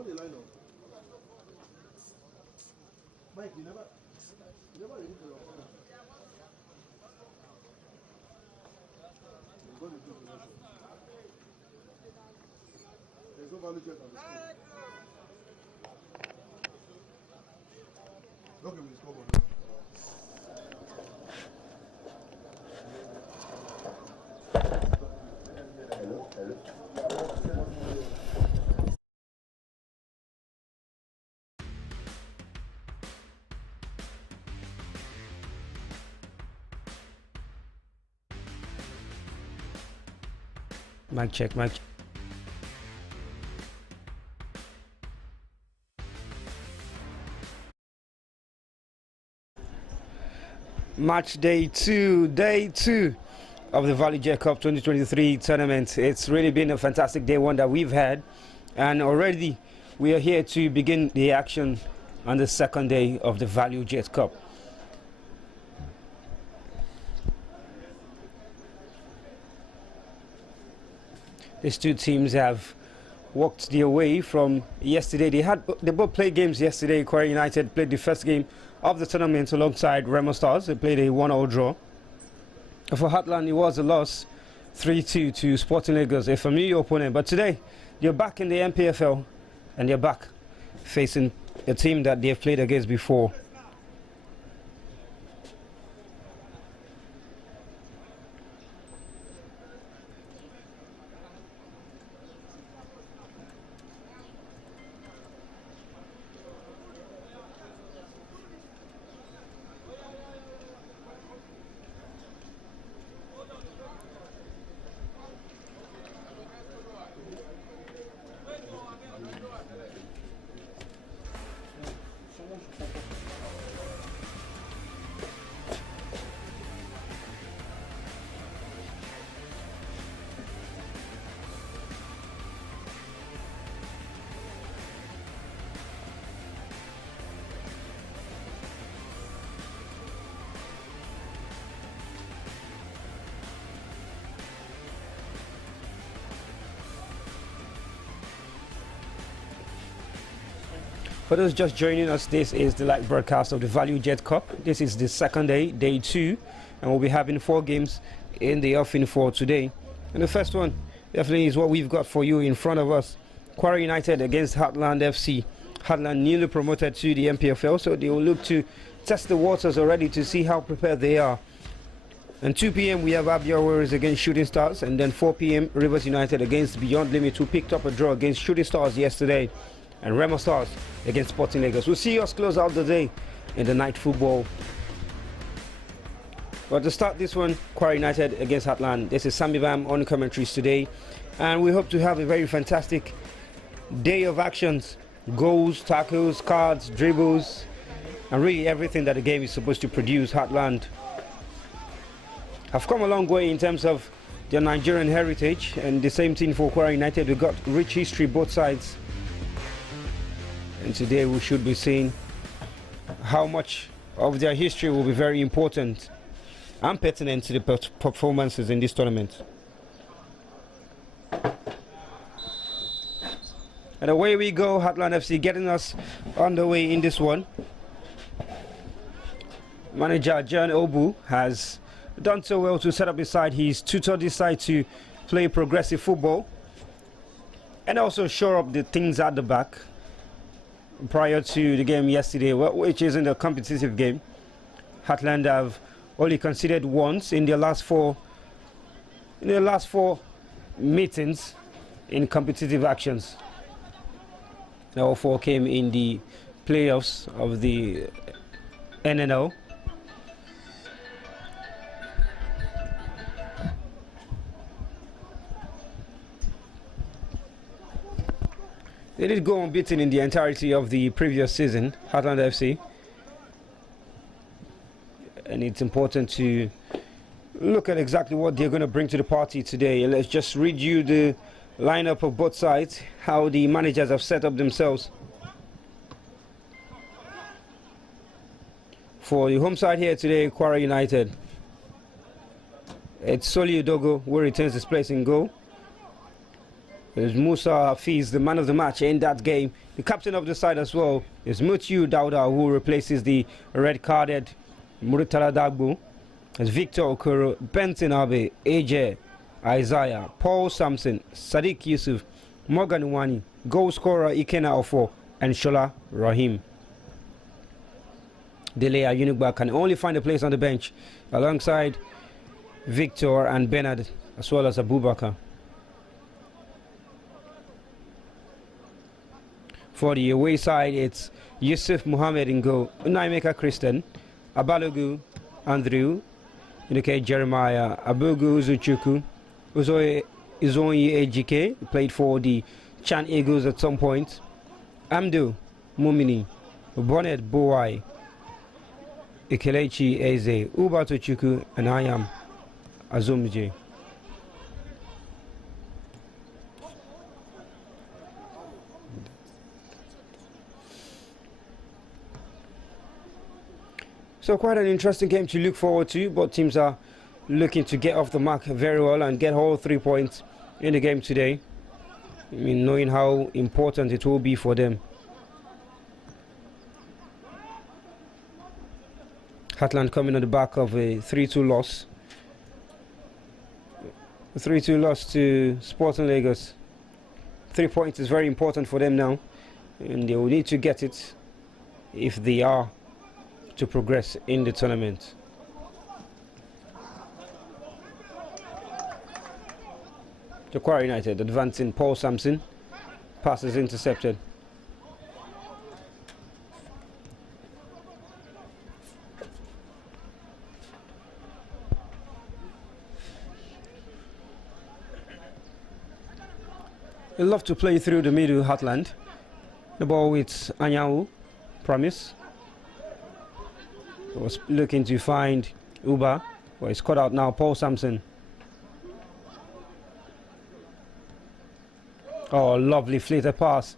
know the lineup. Mike, you never ready for your corner. You're going to do possession. There's no value check on the screen. Okay, we score one. Mic check, mic check. Match day two of the Valley Jet Cup 2023 tournament. It's really been a fantastic day one that we've had, and already we are here to begin the action on the second day of the Valley Jet Cup. These two teams have walked their way from yesterday. They both played games yesterday. Kwara United played the first game of the tournament alongside Remo Stars. They played a 1-1 draw. For Heartland, it was a loss, 3-2 to Sporting Lagos, a familiar opponent. But today, they're back in the MPFL, and they're back facing a team that they've played against before. For those just joining us, this is the live broadcast of the Value Jet Cup. This is the second day, day two, and we'll be having 4 games in the offing for today. And the first one definitely is what we've got for you in front of us. Kwara United against Heartland FC. Heartland newly promoted to the MPFL, so they will look to test the waters already to see how prepared they are. And 2 p.m. we have Abia Warriors against Shooting Stars, and then 4 p.m. Rivers United against Beyond Limit, who picked up a draw against Shooting Stars yesterday, and Remo Stars against Sporting Lagos. We'll see us close out the day in the night football. But to start this one, Kwara United against Heartland. This is Sammy Bam on commentaries today, and we hope to have a very fantastic day of actions. Goals, tackles, cards, dribbles, and really everything that the game is supposed to produce. Heartland have come a long way in terms of their Nigerian heritage, and the same thing for Kwara United. We've got rich history both sides. And today we should be seeing how much of their history will be very important and pertinent to the performances in this tournament. And away we go, Heartland FC getting us on the way in this one. Manager John Obu has done so well to set up his side. He's tutored his side to play progressive football and also shore up the things at the back. Prior to the game yesterday, which isn't a competitive game, Heartland have only conceded once in their last four meetings in competitive actions. All 4 came in the playoffs of the NNL. They did go unbeaten in the entirety of the previous season, Heartland FC. And it's important to look at exactly what they're going to bring to the party today. Let's just read you the lineup of both sides, how the managers have set up themselves. For the home side here today, Kwara United, it's Soli Udogo who retains his place in goal. There's Musa Hafiz, the man of the match in that game. The captain of the side as well is Mutiu Dauda, who replaces the red-carded Muritala Dagbu. There's Victor Okoro, Benson Abe, AJ, Isaiah, Paul Sampson, Sadiq Yusuf, Morgan Nwani, goal scorer Ikena Ofo, and Shola Rahim. Delea Unigba can only find a place on the bench alongside Victor and Bernard, as well as Abubakar. For the away side, it's Yusuf Muhammad in goal, Unaimeka Christian, Abalogu Andrew, indicate Jeremiah, Abugu Zuchuku, Uzonyi Ejike, played for the Chan Eagles at some point, Amdu Mumini, Bonnet Boai, Ikelechi Eze, Ubatu Chuku, and I am Azumje. So quite an interesting game to look forward to. Both teams are looking to get off the mark very well and get all 3 points in the game today. I mean, knowing how important it will be for them. Heartland coming on the back of a 3-2 loss. A 3-2 loss to Sporting Lagos. 3 points is very important for them now, and they will need to get it if they are to progress in the tournament. Kwara United advancing, Paul Sampson, passes intercepted. They love to play through the middle, Heartland. The ball with Anyau, Promise. Was looking to find Uba, but he's caught out now, Paul Sampson. Oh, lovely fleeted pass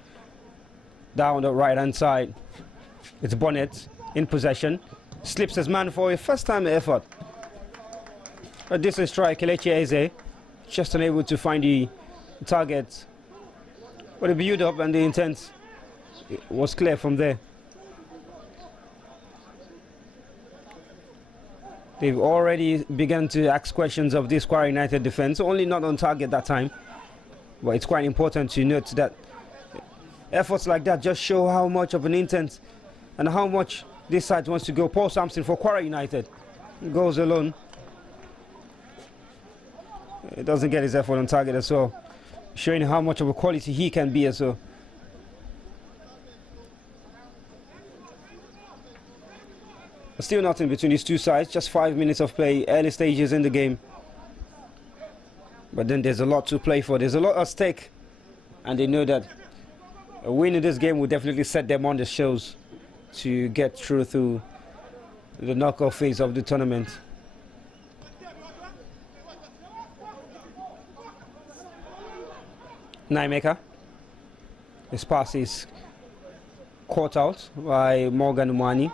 down the right hand side. It's Bonnet in possession, slips his man for a first time effort. A decent strike, Kelechi Eze just unable to find the target, but the build up and the intent was clear from there. They've already begun to ask questions of this Kwara United defense, only not on target that time. But it's quite important to note that efforts like that just show how much of an intent and how much this side wants to go. Paul Sampson for Kwara United goes alone. It doesn't get his effort on target as well, showing how much of a quality he can be as well. Still nothing between these two sides, just 5 minutes of play, early stages in the game. But then there's a lot to play for, there's a lot at stake, and they know that a win in this game will definitely set them on the shows to get through to the knockout phase of the tournament. Naimeka, his pass is caught out by Morgan Nwani.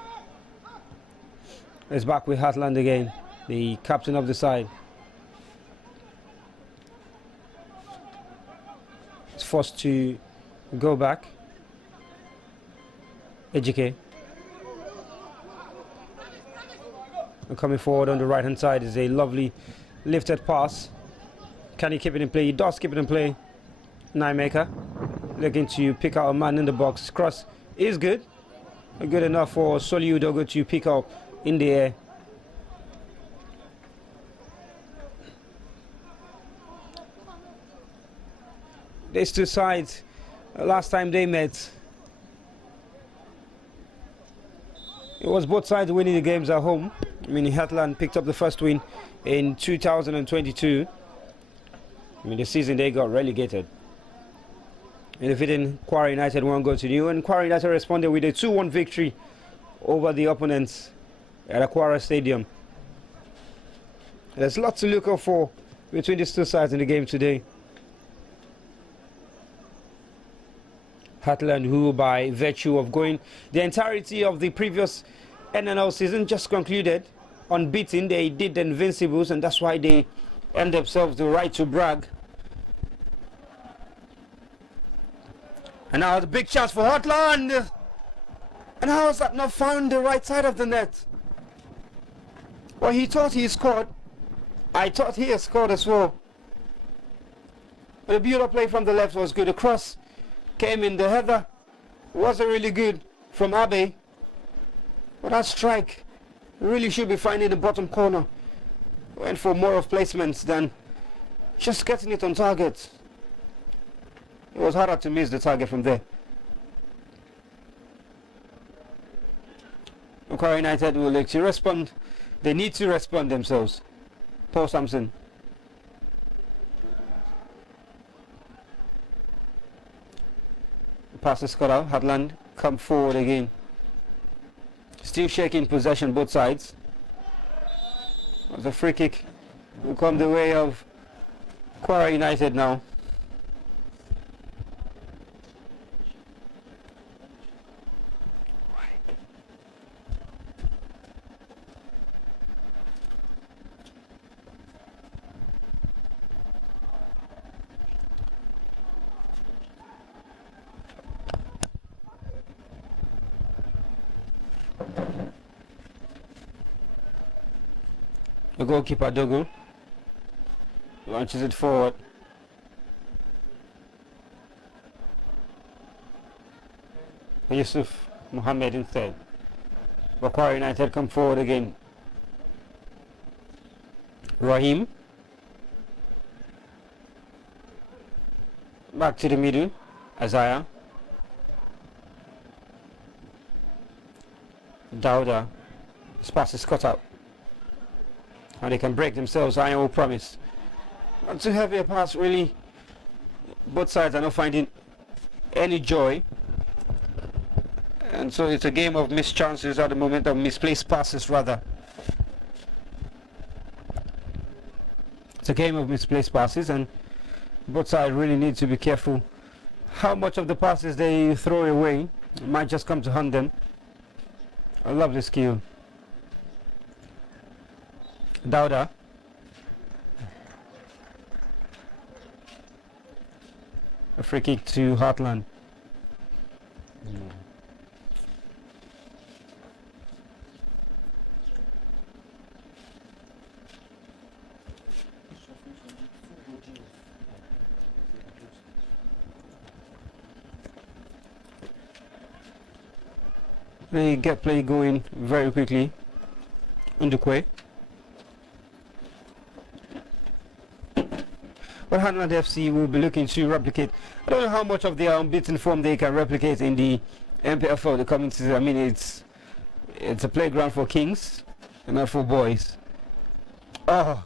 It's back with Heartland again, the captain of the side. It's forced to go back. Ejike. And coming forward on the right hand side is a lovely lifted pass. Can he keep it in play? He does keep it in play. Naimeka looking to pick out a man in the box. Cross is good. Good enough for Soli Udogo to pick up in the air. These two sides, last time they met, it was both sides winning the games at home. I mean, Heartland picked up the first win in 2022. I mean, the season they got relegated. And defeating Kwara United 1-0, and Kwara United responded with a 2-1 victory over the opponents at Kwara Stadium. There's lots to look out for between these two sides in the game today. Heartland, who by virtue of going the entirety of the previous NNL season, just concluded unbeaten. They did the Invincibles, and that's why they earned themselves the right to brag. And now the big chance for Heartland. And how has that not found the right side of the net? Well, he thought he scored. I thought he had scored as well. But the build-up play from the left was good. The cross came in. The header wasn't really good from Abe. But that strike really should be finding the bottom corner. Went for more of placements than just getting it on target. It was harder to miss the target from there. Kwara United will actually respond. They need to respond themselves. Paul Sampson. The pass is cut out. Heartland come forward again. Still shaking possession both sides. The free kick will come the way of Kwara United now. The goalkeeper Dogu launches it forward. Yusuf Mohammed instead. Kwara United come forward again. Rahim. Back to the middle. Isaiah. Dauda. His pass is cut out. And they can break themselves, I will promise. Not too heavy a pass, really. Both sides are not finding any joy. And so it's a game of missed chances at the moment, of misplaced passes rather. It's a game of misplaced passes, and both sides really need to be careful how much of the passes they throw away. It might just come to hunt them. I love the skill. Dauda. A free kick to Heartland. They get play going very quickly. Ndukwe. But Heartland FC will be looking to replicate. I don't know how much of their unbeaten form they can replicate in the MPFL the coming season. I mean, it's a playground for kings and not for boys. Oh,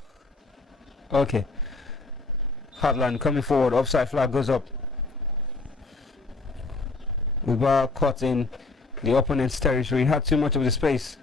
okay. Heartland coming forward. Offside flag goes up. Mubarak caught in the opponent's territory. Had too much of the space.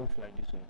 Looks like this one.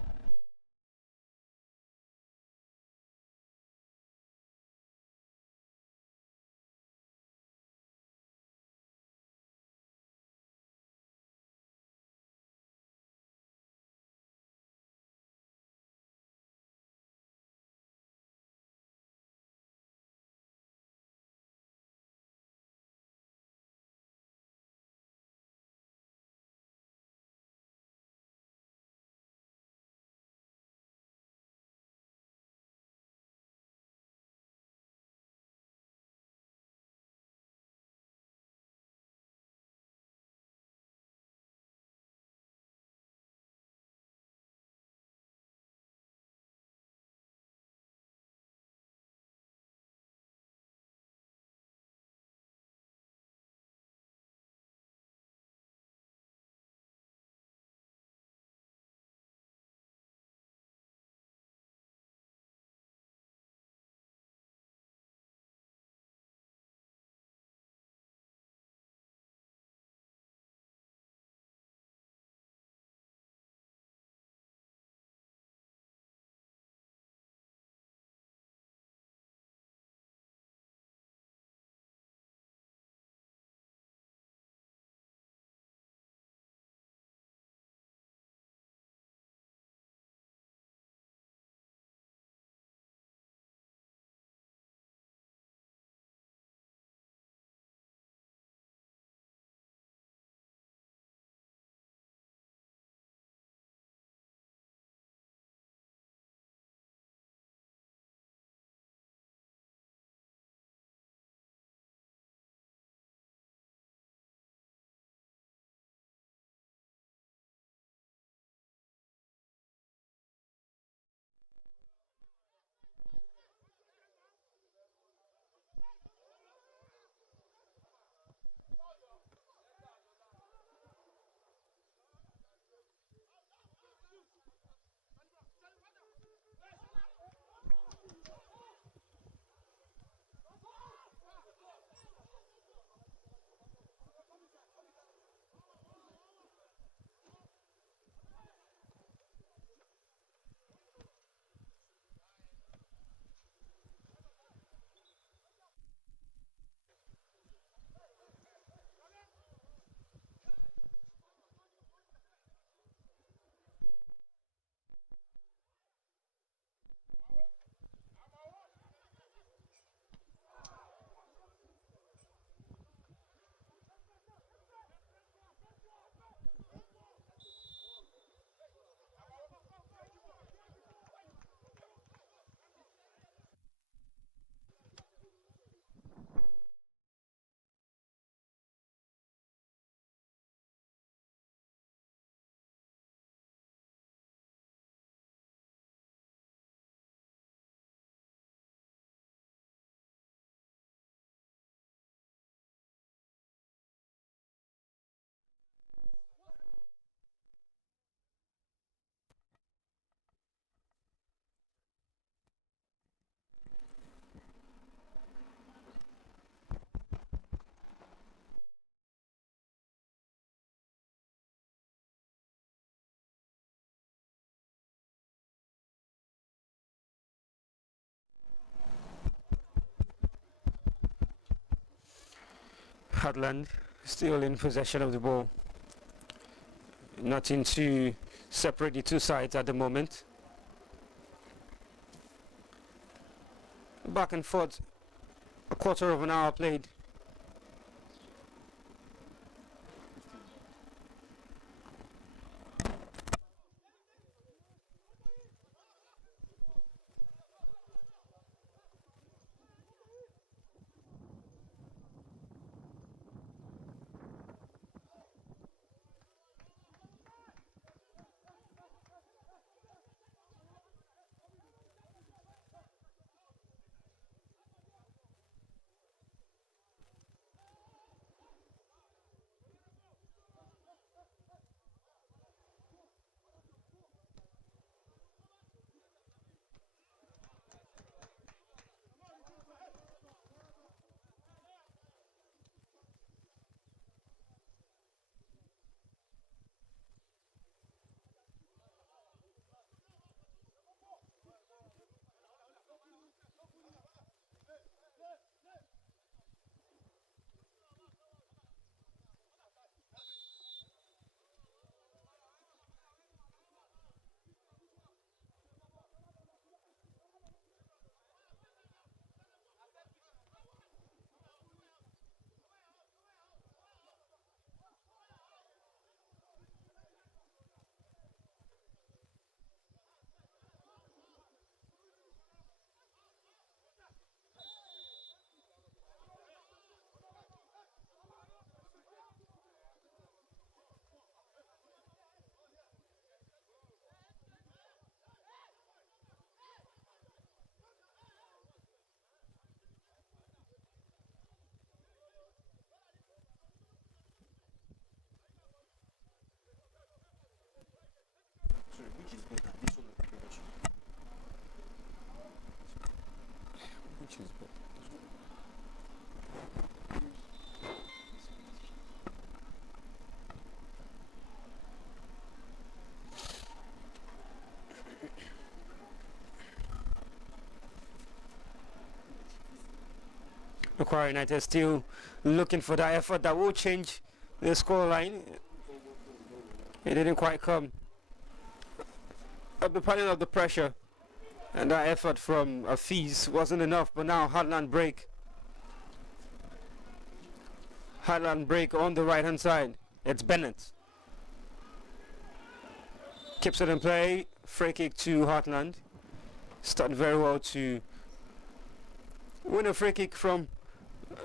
Heartland still in possession of the ball. Nothing to separate the two sides at the moment. Back and forth, a quarter of an hour played. Kwara United still looking for that effort that will change the scoreline. It didn't quite come. At the panel of the pressure, and that effort from Afiz wasn't enough, but now Heartland break. Heartland break on the right hand side. It's Bennett. Keeps it in play. Free kick to Heartland. Started very well to win a free kick from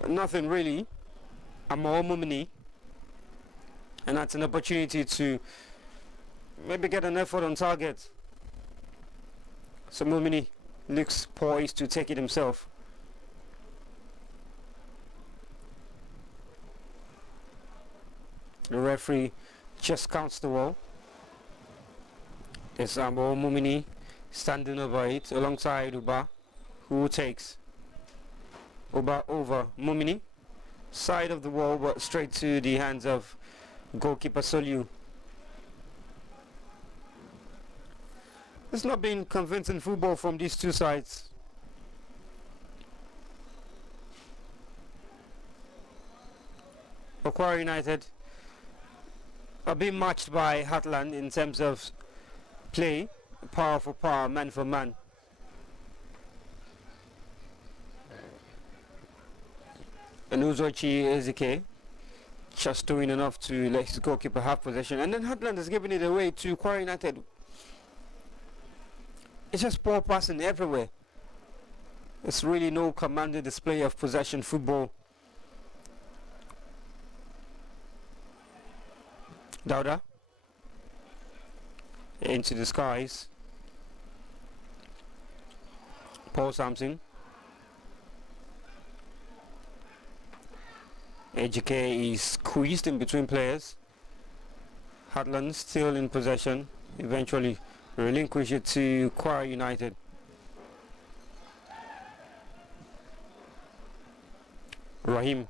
nothing really. Amor Mumini. And that's an opportunity to maybe get an effort on target. So Mumini looks poised to take it himself. The referee just counts the ball. There's Amor Mumini standing over it alongside Uba, who takes Uba over Mumini. Side of the wall, but straight to the hands of goalkeeper Soliu. It's not been convincing football from these two sides. Kwara United are being matched by Heartland in terms of play, power for power, man for man. And Uzochi Ezike just doing enough to let his goalkeeper have possession, and then Heartland has given it away to Kwara United. It's just poor passing everywhere. It's really no commanding display of possession football. Dauda into the skies. Paul Sampson. AGK is squeezed in between players. Heartland still in possession. Eventually relinquish it to Kwara United. Rahim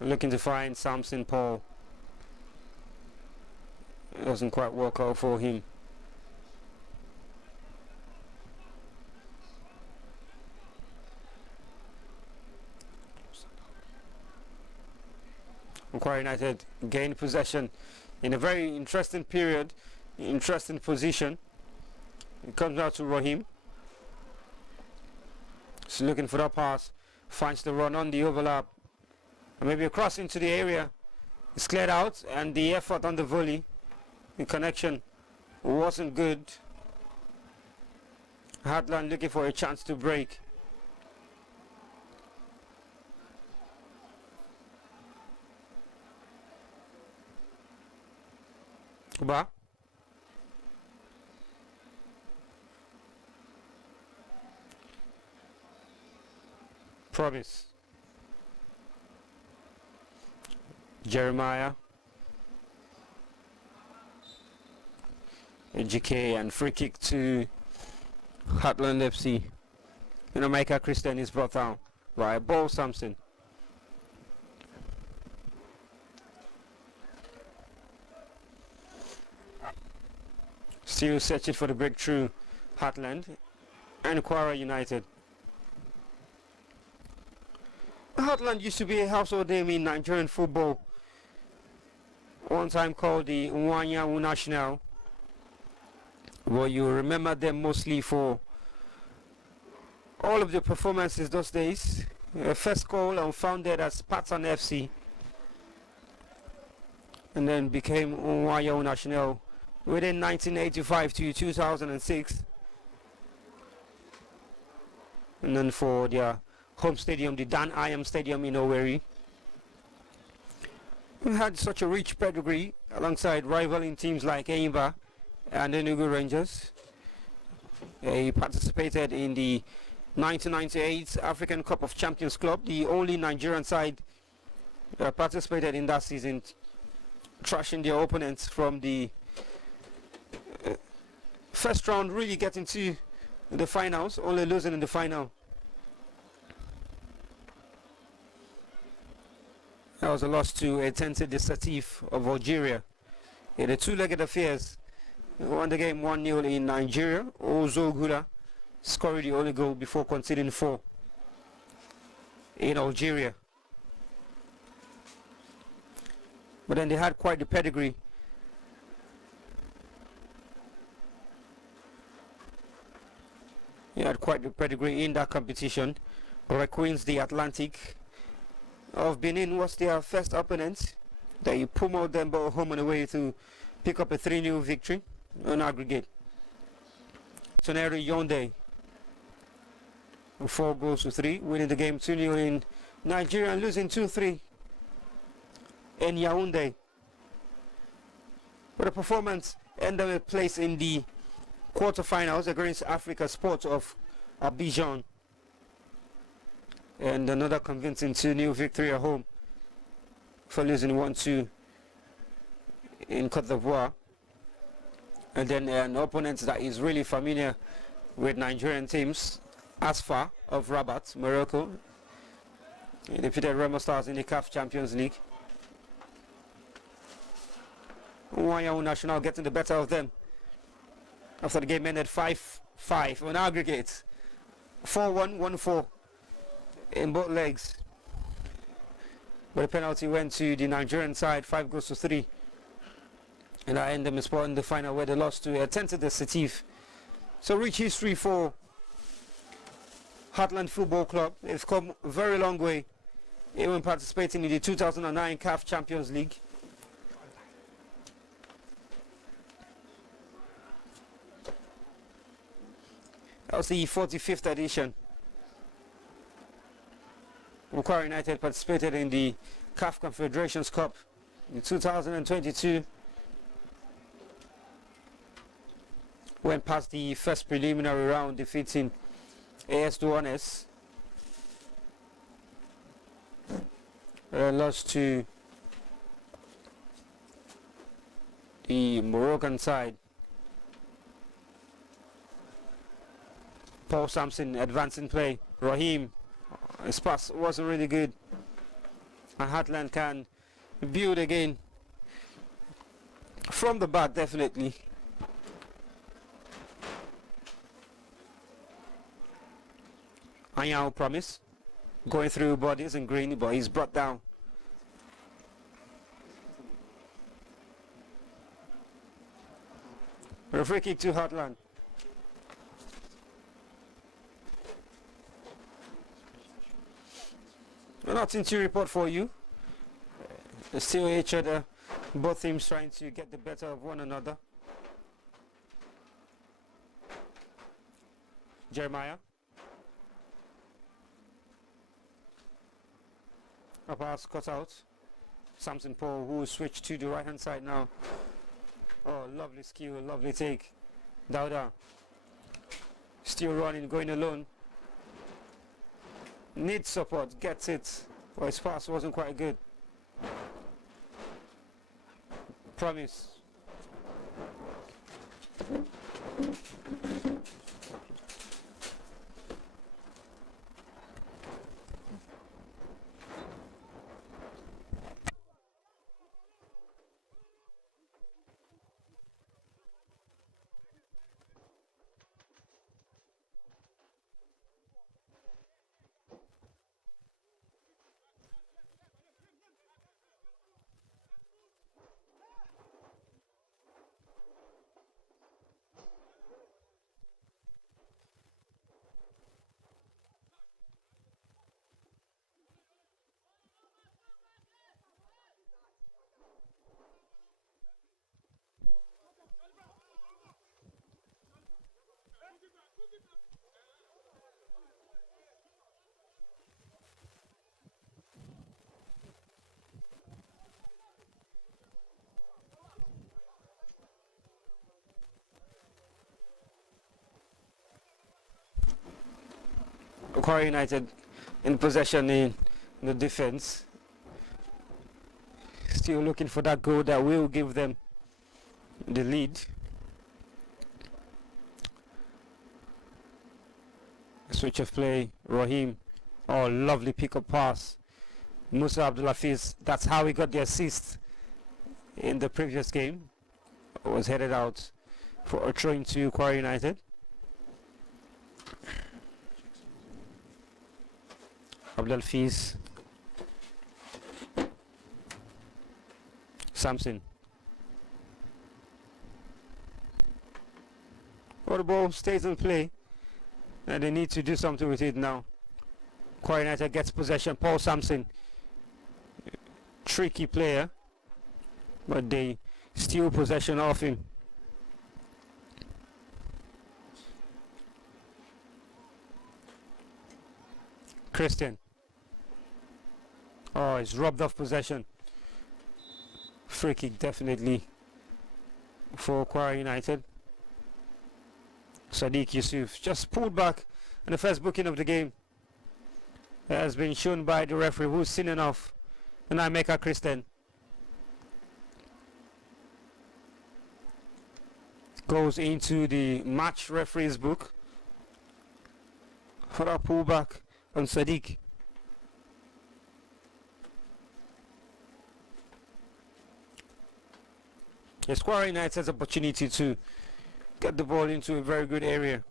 looking to find Samson Paul. It doesn't quite work out for him. Kwara United gained possession in a very interesting period, interesting position. It comes out to Rahim. He's looking for that pass. Finds the run on the overlap. And maybe a cross into the area. It's cleared out, and the effort on the volley, the connection wasn't good. Heartland looking for a chance to break. Uba. Promise. Jeremiah. GK and free kick to Heartland FC. Michael Christian is brought down by Paul Sampson. Still searching for the breakthrough, Heartland and Kwara United. Heartland used to be a household name in Nigerian football. One time called the Nwanyawu National. Well, you remember them mostly for all of the performances those days. First call and founded as Patton FC, and then became Nwanyawu National within 1985 to 2006. And then for their home stadium, the Dan Ayam Stadium in Owerri. We had such a rich pedigree alongside rivaling teams like Enyimba and Enugu Rangers. He participated in the 1998 African Cup of Champions Club, the only Nigerian side that participated in that season, trashing their opponents from the first round, really getting to the finals, only losing in the final. That was a loss to Etente de Satif of Algeria in the two-legged affairs. They won the game 1-0 in Nigeria. Ozo Gula scored the only goal before conceding 4. in Algeria. But then they had quite the pedigree. He had quite the pedigree in that competition. Queens, the Atlantic of Benin, was their first opponent. They pummeled them both home and away to pick up a 3-0 victory on aggregate. Toneri Yaoundé, 4 goals to 3, winning the game 2-0 in Nigeria and losing 2-3 in Yaoundé. But the performance ended with place in the quarterfinals against Africa Sport of Abidjan. And another convincing 2-0 victory at home for losing 1-2 in Côte d'Ivoire. And then an opponent that is really familiar with Nigerian teams, Asfa of Rabat, Morocco. He defeated Remo Stars in the CAF Champions League. Wanyao National getting the better of them after the game ended 5-5 on aggregate. 4-1, 1-4 in both legs. But the penalty went to the Nigerian side, 5 goals to 3. And that ended them spot in the final where they lost to Attente de Sétif. So rich history for Heartland Football Club. They've come a very long way, even participating in the 2009 CAF Champions League. That was the 45th edition. Kwara United participated in the CAF Confederations Cup in 2022. Went past the first preliminary round, defeating AS Douanes. Lost to the Moroccan side. Paul Sampson advancing play. Raheem, his pass wasn't really good. And Heartland can build again. From the back, definitely. Anyao Promise going through bodies and green, but he's brought down. A free kick to Heartland. Nothing to report for you. Still each other, both teams trying to get the better of one another. Jeremiah. A pass cut out. Samson Paul, who switched to the right hand side now. Oh, lovely skill, lovely take. Dauda. Still running, going alone. Needs support, gets it. Well, his pass wasn't quite good. Promise. Kwara United in possession in the defense. Still looking for that goal that will give them the lead. Switch of play, Raheem. Oh, lovely pick-up pass. Musa Abdulafiz, that's how he got the assist in the previous game. Was headed out for a throw to Kwara United. Abdel Fiz. Samson. Well, the ball stays in play, and they need to do something with it now. Kwara United gets possession. Paul Samson, tricky player, but they steal possession off him. Christian. Oh, he's robbed off possession. Free kick definitely for Kwara United. Sadiq Yusuf just pulled back in the first booking of the game. It has been shown by the referee, who's seen enough. And I make a Christian. Goes into the match referee's book for a pullback on Sadiq. The Kwara United has opportunity to get the ball into a very good area.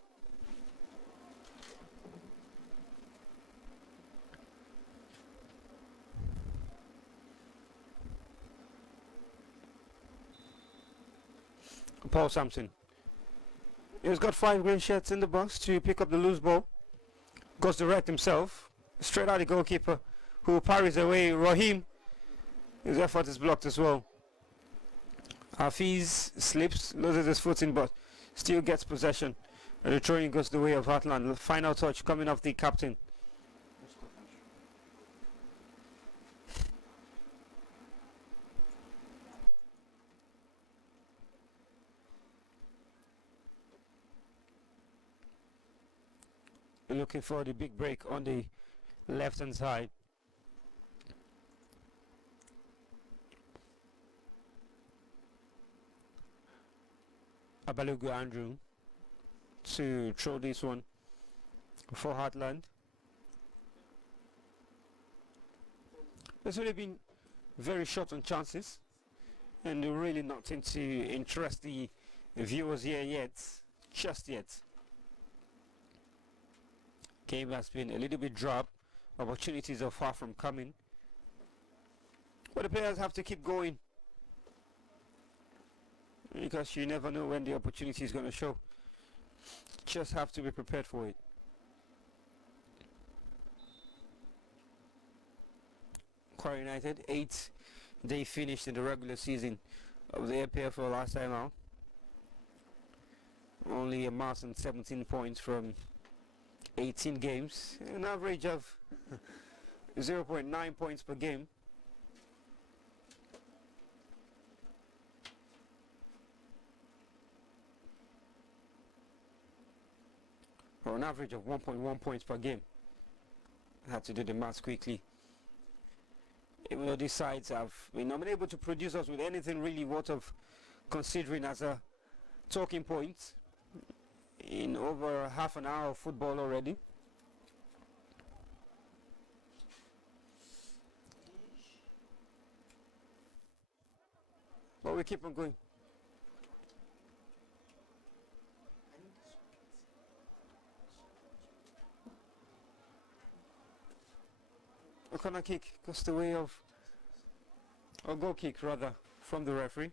Paul Sampson. He's got 5 green shirts in the box to pick up the loose ball. Goes direct himself. Straight at the goalkeeper, who parries away. Rahim. His effort is blocked as well. Hafiz slips, loses his footing, but still gets possession. And the throwing goes the way of Heartland. The final touch coming off the captain. Looking for the big break on the left hand side. Abalugu Andrew to throw this one for Heartland. There's only been very short on chances, and really nothing to interest the viewers here yet, just yet. Game has been a little bit drab. Opportunities are far from coming, but the players have to keep going, because you never know when the opportunity is going to show. Just have to be prepared for it. Kwara United, 8th they finished in the regular season of the APL for last time out. Only amassing 17 points from 18 games, an average of 0.9 points per game. Or an average of 1.1 points per game. I had to do the maths quickly. Even though these sides have been unable to produce us with anything really worth of considering as a talking point in over half an hour of football already. But we keep on going. A corner kick goes the way of, or goal kick rather, from the referee.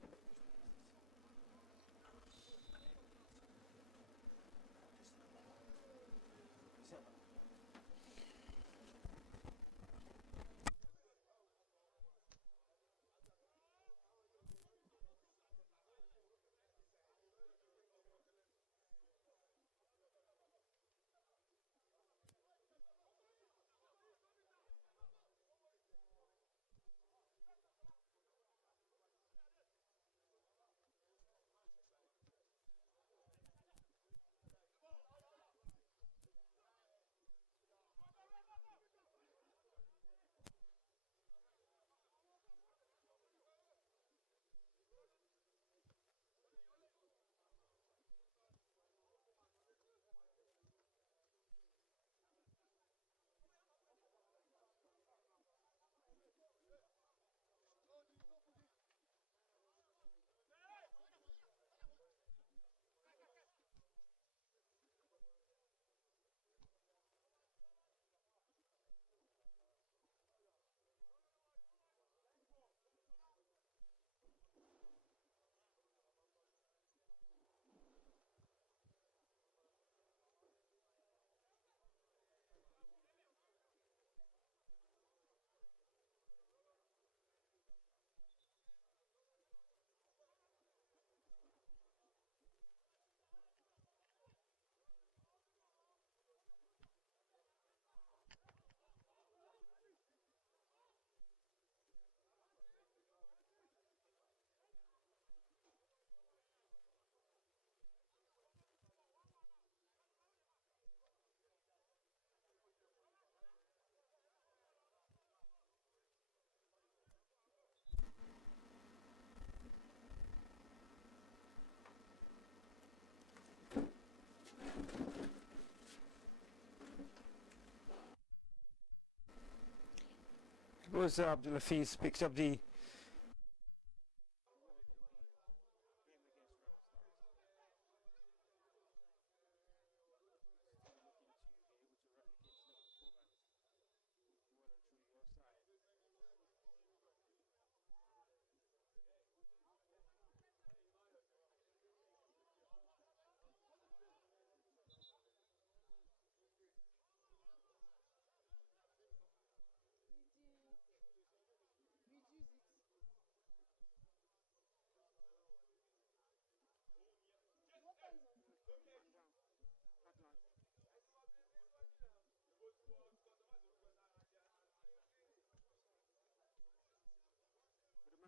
was Abdul Hafiz picks up the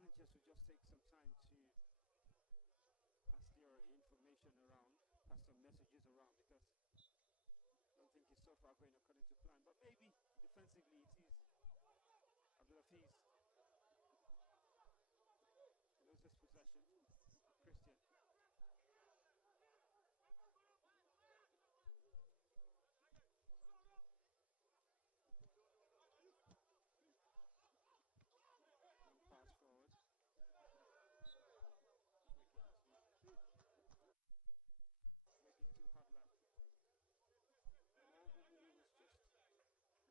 managers will just take some time to pass their information around, pass some messages around, because I don't think it's so far going according to plan. But maybe defensively it is. Abdul Hafiz loses possession. Christian. Pass forward. Make it to Heartland. He was just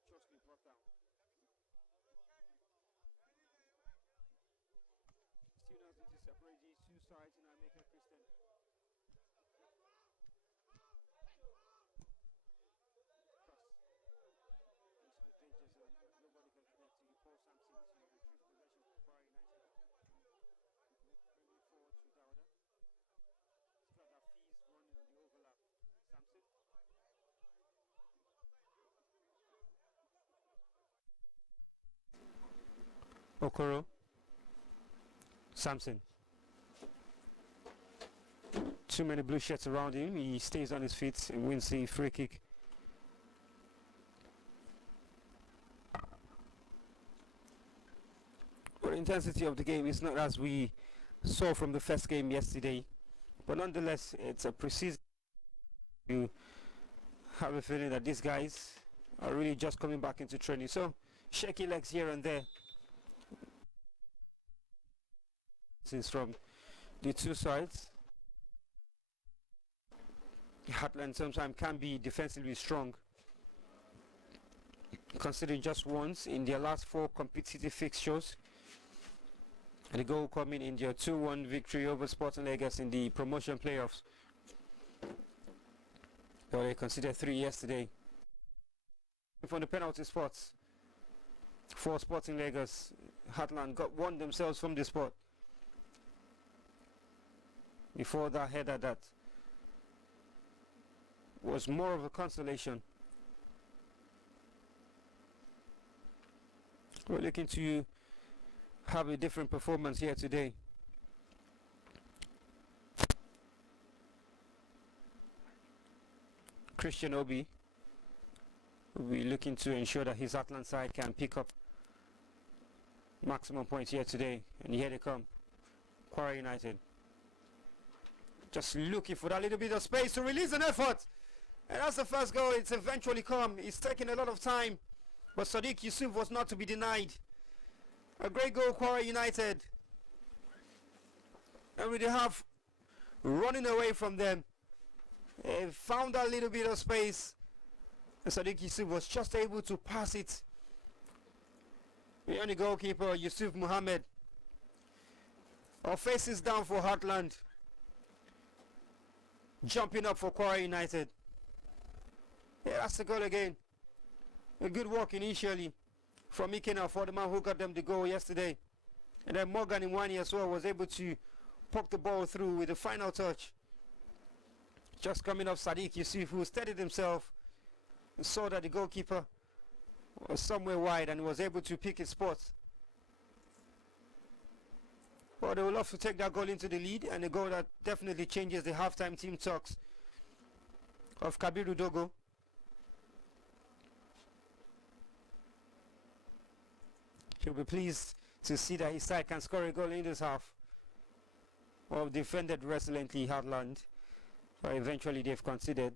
atrociously brought down. Still nothing to separate these two sides, and I make a Christian. Cross into the danger zone, but nobody can connect to Paul Sampson to retrieve possession for Kwara United. Bringing forward to Dawda. It's got that Fees running on the overlap. Sampson. Okoro. Sampson. Too many blue shirts around him. He stays on his feet and wins the free kick. The intensity of the game is not as we saw from the first game yesterday, but nonetheless it's a pre-season. You have a feeling that these guys are really just coming back into training, so shaky legs here and there since from the two sides. Heartland sometimes can be defensively strong, considering just once in their last 4 competitive fixtures, and the goal coming in their 2-1 victory over Sporting Lagos in the promotion playoffs. Well, they considered 3 yesterday. From the penalty spots for Sporting Lagos, Heartland won themselves from the spot before that header that was more of a consolation. We're looking to have a different performance here today. Christian Obi will be looking to ensure that his Heartland side can pick up maximum points here today, and here they come. Kwara United just looking for that little bit of space to release an effort, and that's the first goal. It's eventually come. It's taken a lot of time, but Sadiq Yusuf was not to be denied. A great goal, Kwara United, and with the half running away from them, they found that little bit of space, and Sadiq Yusuf was just able to pass it beyond the goalkeeper, Yusuf Muhammad. Our faces down for Heartland, jumping up for Kwara United. Yeah, that's the goal again. A good work initially from Ikena for the man who got them the goal yesterday. And then Morgan Iwani as well was able to poke the ball through with the final touch. Just coming off Sadiq Yusuf, who steadied himself and saw that the goalkeeper was somewhere wide and was able to pick his spot. Well, they will love to take that goal into the lead, and a goal that definitely changes the halftime team talks of Kabiru Dogo. He'll be pleased to see that his side can score a goal in this half. Well, defended resilently Heartland, but eventually they've conceded.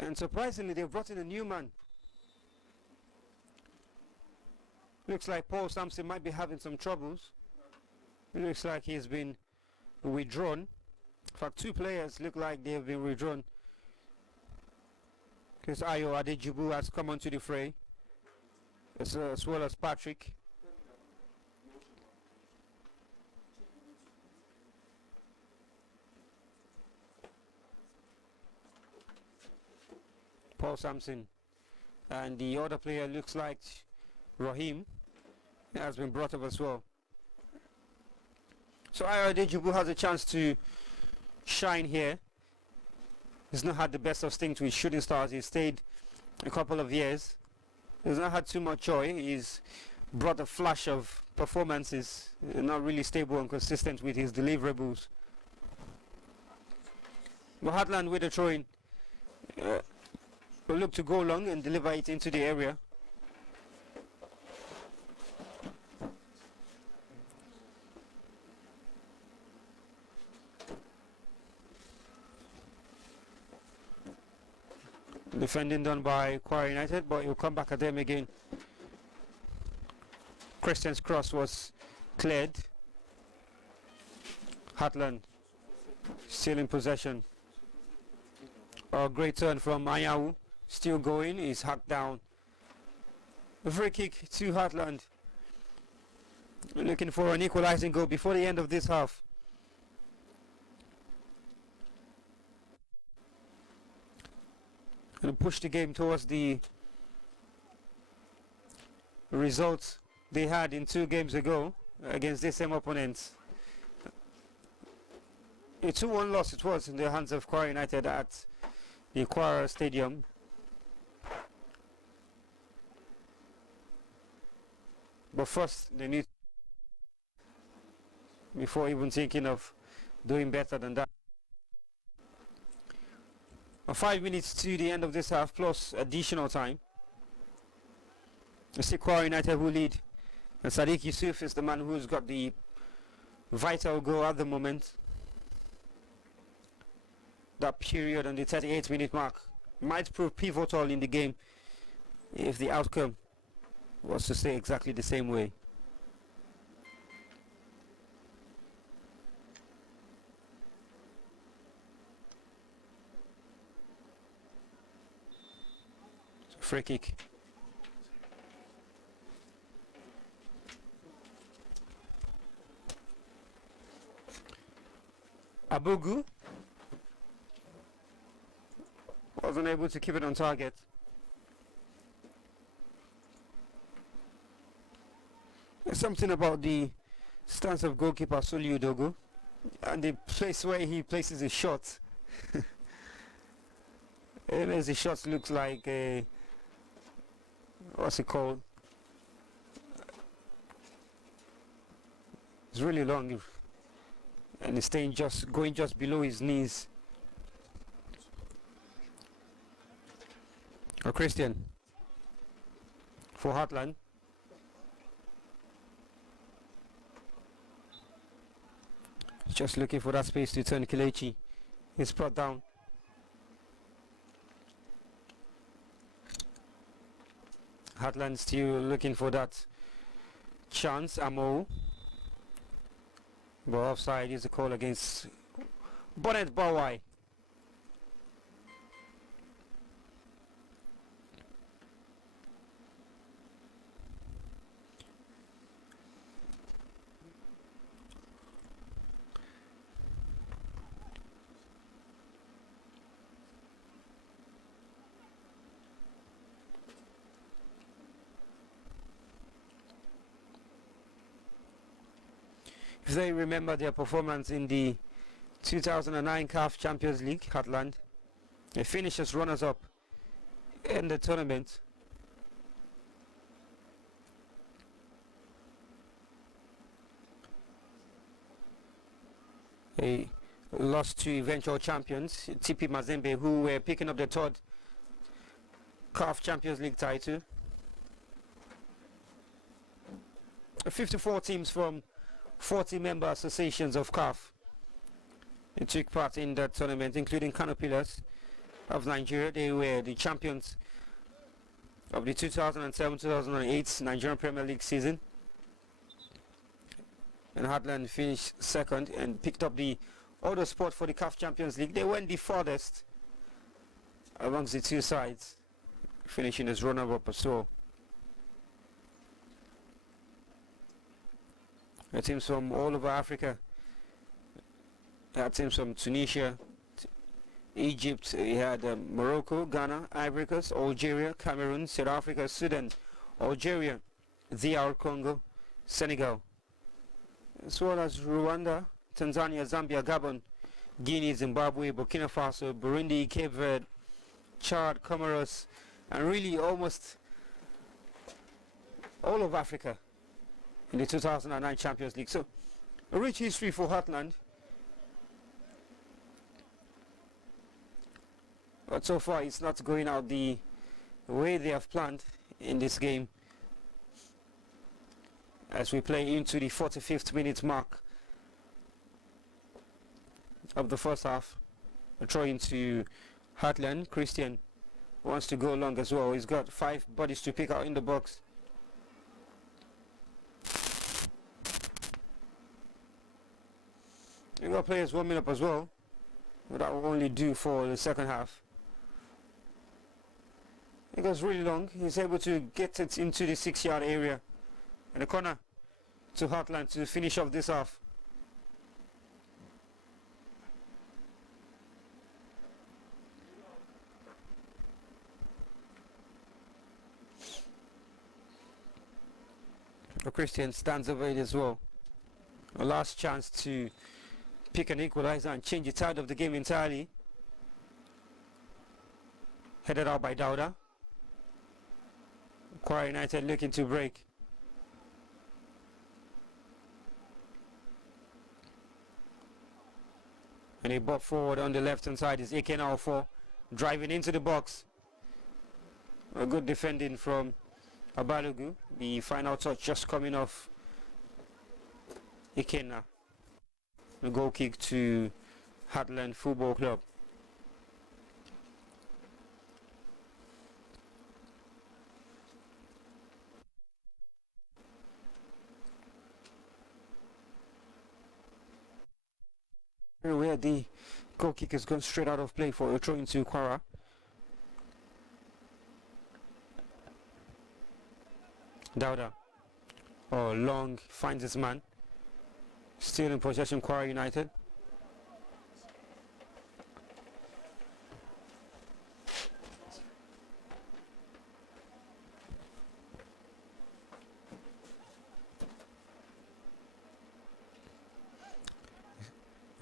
And surprisingly, they've brought in a new man. Looks like Paul Sampson might be having some troubles. It looks like he's been withdrawn. In fact, 2 players look like they have been withdrawn. Because Ayo Adejubu has come onto the fray, as well as Patrick. Paul Sampson. And the other player looks like Raheem has been brought up as well. So Ayo Adejubu has a chance to shine here. He's not had the best of stints with shooting stars. He's stayed a couple of years. He's not had too much joy. He's brought a flash of performances, not really stable and consistent with his deliverables. But Heartland with a throw-in will look to go long and deliver it into the area. Defending done by Kwara United, but he'll come back at them again. Christian's cross was cleared. Heartland still in possession. A great turn from Ayahu, still going, he's hacked down. A free kick to Heartland. Looking for an equalizing goal before the end of this half. And push the game towards the results they had in 2 games ago against the same opponents. A 2-1 loss it was in the hands of Kwara United at the Kwara Stadium. But first they need, before even thinking of doing better than that. 5 minutes to the end of this half plus additional time. You see Kwara United who lead, and Sadiq Yusuf is the man who's got the vital goal at the moment. That period on the 38-minute mark might prove pivotal in the game if the outcome was to stay exactly the same way. Free kick. Abugu wasn't able to keep it on target. There's something about the stance of goalkeeper Soli Udogo and the place where he places his shot. As the shot looks like a, what's it called? It's really long and it's staying going just below his knees. A Christian for Heartland. Just looking for that space to turn. Kelechi is brought down. Heartland still looking for that chance. Amo, but offside is a call against Bonnet Bawai. If they remember their performance in the 2009 CAF Champions League, Heartland, they finished as runners-up in the tournament. They lost to eventual champions, TP Mazembe, who were picking up the 3rd CAF Champions League title. 54 teams from 40 member associations of CAF. It took part in that tournament, including Canopilas, of Nigeria. They were the champions of the 2007-2008 Nigerian Premier League season. And Heartland finished second and picked up the other spot for the CAF Champions League. They went the farthest amongst the two sides, finishing as runner-up as well. The teams from all over Africa. They had teams from Tunisia, Egypt, we had Morocco, Ghana, Ivory Coast, Algeria, Cameroon, South Africa, Sudan, Algeria, DR Congo, Senegal, as well as Rwanda, Tanzania, Zambia, Gabon, Guinea, Zimbabwe, Burkina Faso, Burundi, Cape Verde, Chad, Comoros, and really almost all of Africa in the 2009 Champions League. So a rich history for Heartland. But so far it's not going out the way they have planned in this game, as we play into the 45th minute mark of the first half. A throw into Heartland. Christian wants to go long as well. He's got 5 bodies to pick out in the box. We've got players warming up as well, but that will only do for the second half. It goes really long. He's able to get it into the 6-yard area and a corner to Heartland to finish off this half. Christian stands over it as well. A last chance to pick an equalizer and change the tide of the game entirely. Headed out by Dauda. Kwara United looking to break. And a bob forward on the left hand side is AK-4 driving into the box. A good defending from Abalogu. The final touch just coming off Ikena. A goal kick to Heartland Football Club. Where the goal kick has gone straight out of play for a throw into Kwara. Dauda. Oh, long finds his man. Still in possession, Kwara United.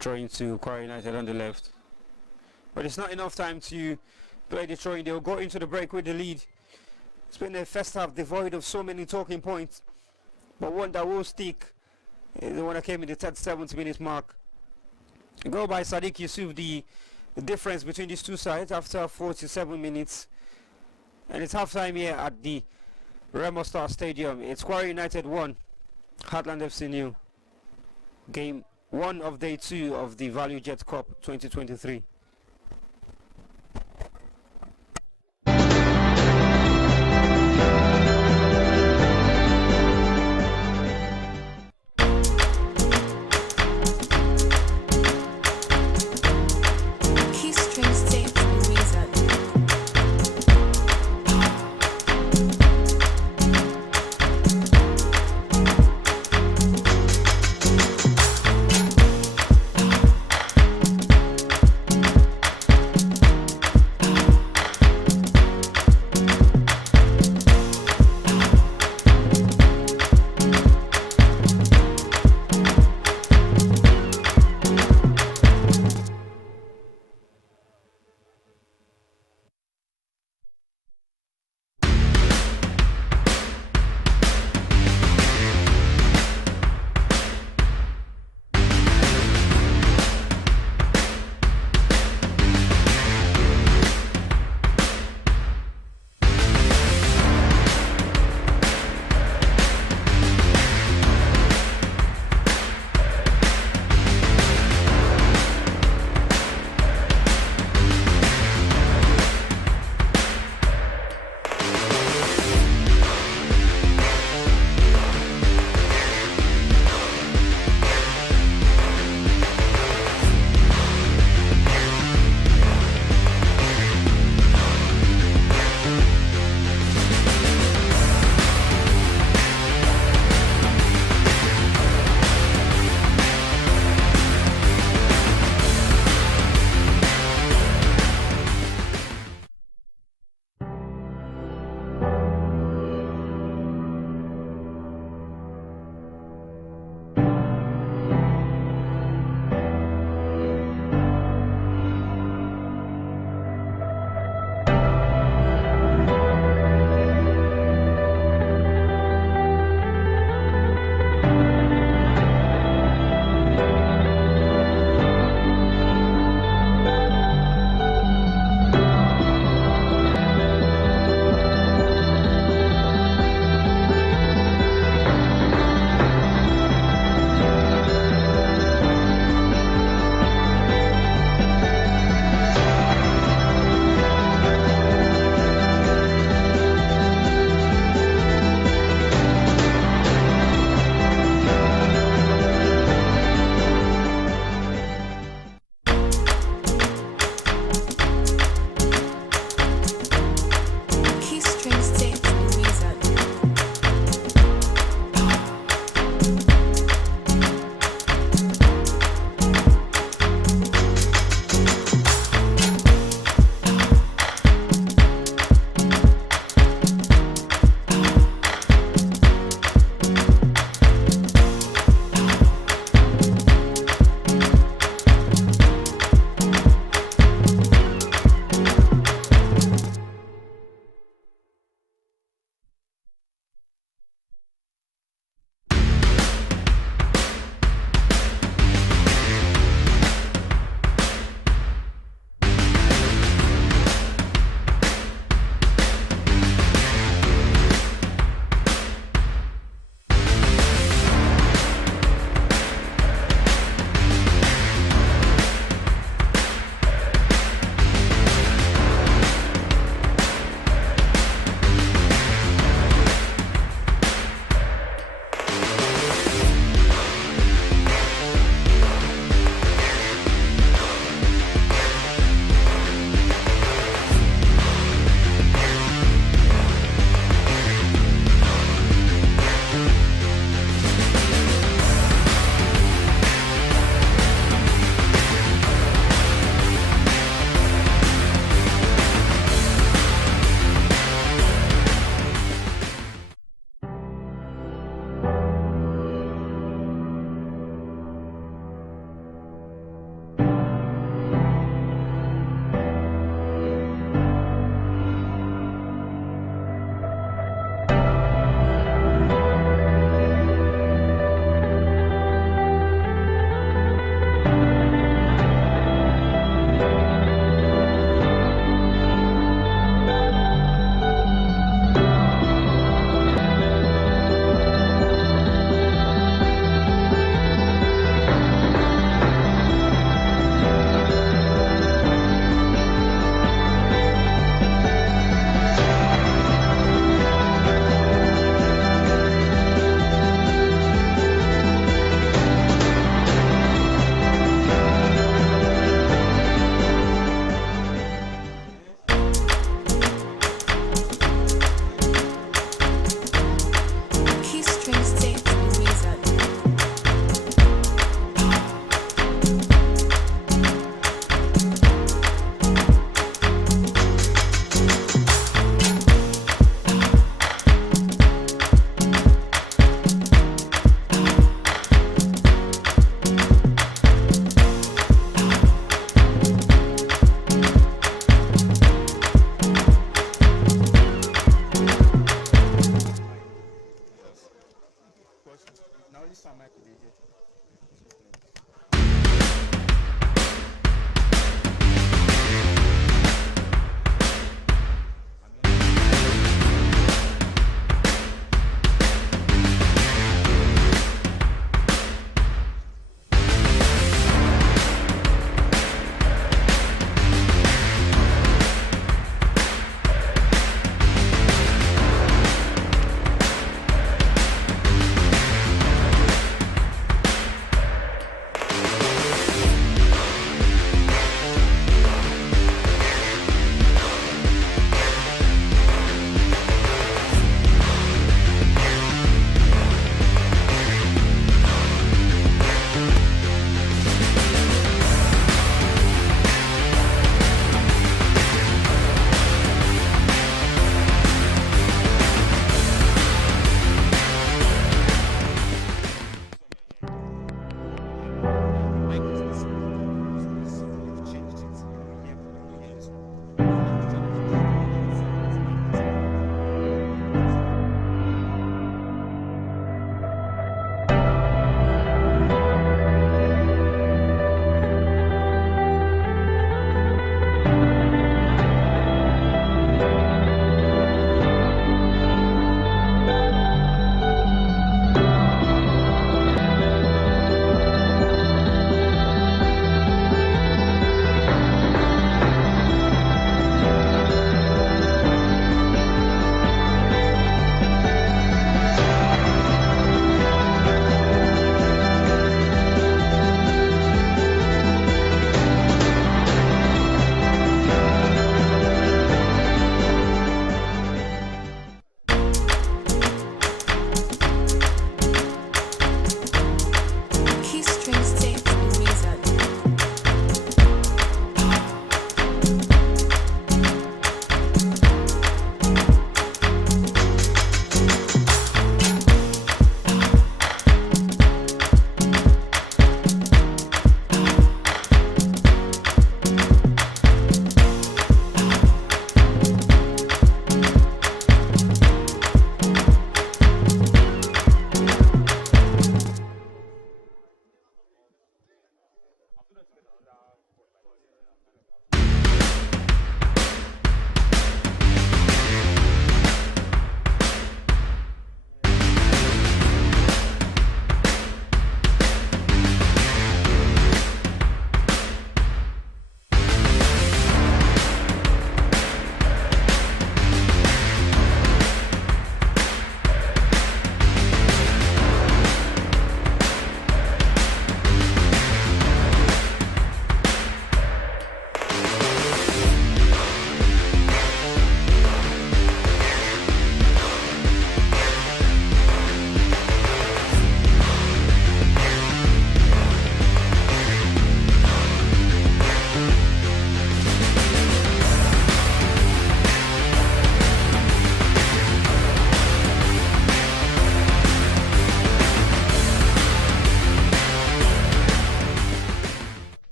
Throwing to Kwara United on the left, but it's not enough time to play the throw-in. They'll go into the break with the lead. It's been a first half devoid of so many talking points, but one that will stick is the one that came in the 37th minute mark. A goal by Sadiq Yusuf, the difference between these two sides after 47 minutes, and it's half-time here at the Remo Star Stadium. It's Kwara United 1, Heartland FC 0. Game 1 of day 2 of the Value Jet Cup 2023.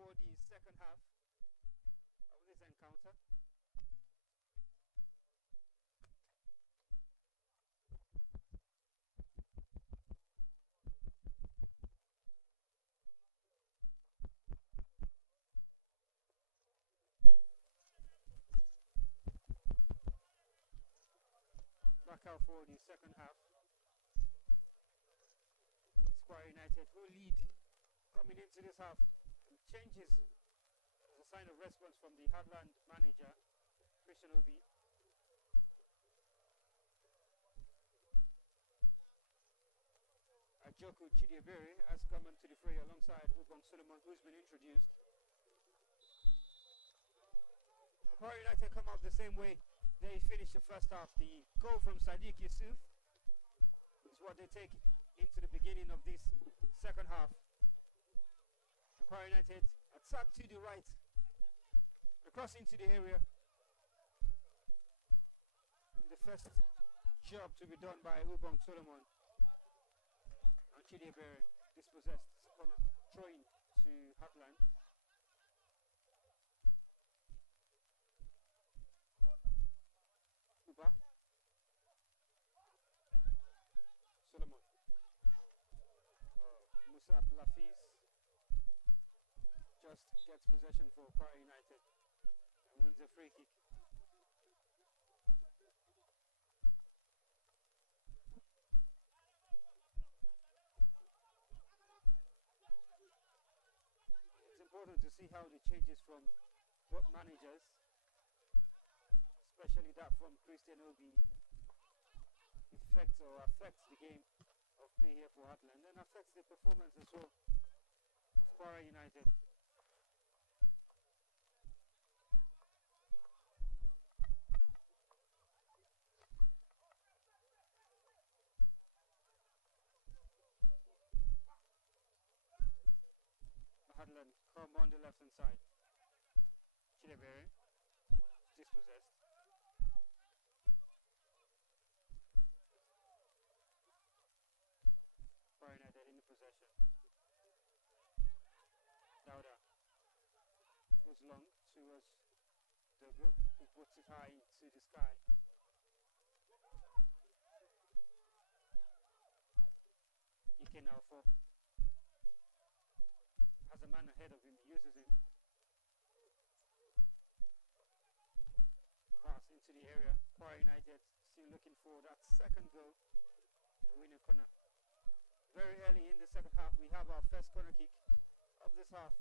for the second half of this encounter. Back out for the second half. Kwara United who lead coming into this half. Changes as a sign of response from the Heartland manager, Christian Obi. Ajoku Chidiebere has come into the fray alongside Ubong Solomon, who's been introduced. Kwara United come out the same way they finished the first half. The goal from Sadiq Yusuf is what they take into the beginning of this second half. Kwara United attack to the right, across into the area. And the first job to be done by Ubong Solomon. And Chidiebere dispossessed, corner throwing to Heartland. Uba. Solomon. Musa Abdulafiz just gets possession for Kwara United and wins a free kick. It's important to see how the changes from both managers, especially that from Christian Obi, affects the game of play here for Heartland and affects the performance as well of Kwara United. Heartland come on the left hand side. Chidiebere dispossessed. Kwara United in the possession. Dauda goes long towards Dogo, who puts it high into the sky. Ike now for has a man ahead of him, he uses him. Pass into the area. Kwara United still looking for that second goal. The winning corner. Very early in the second half, we have our first corner kick of this half.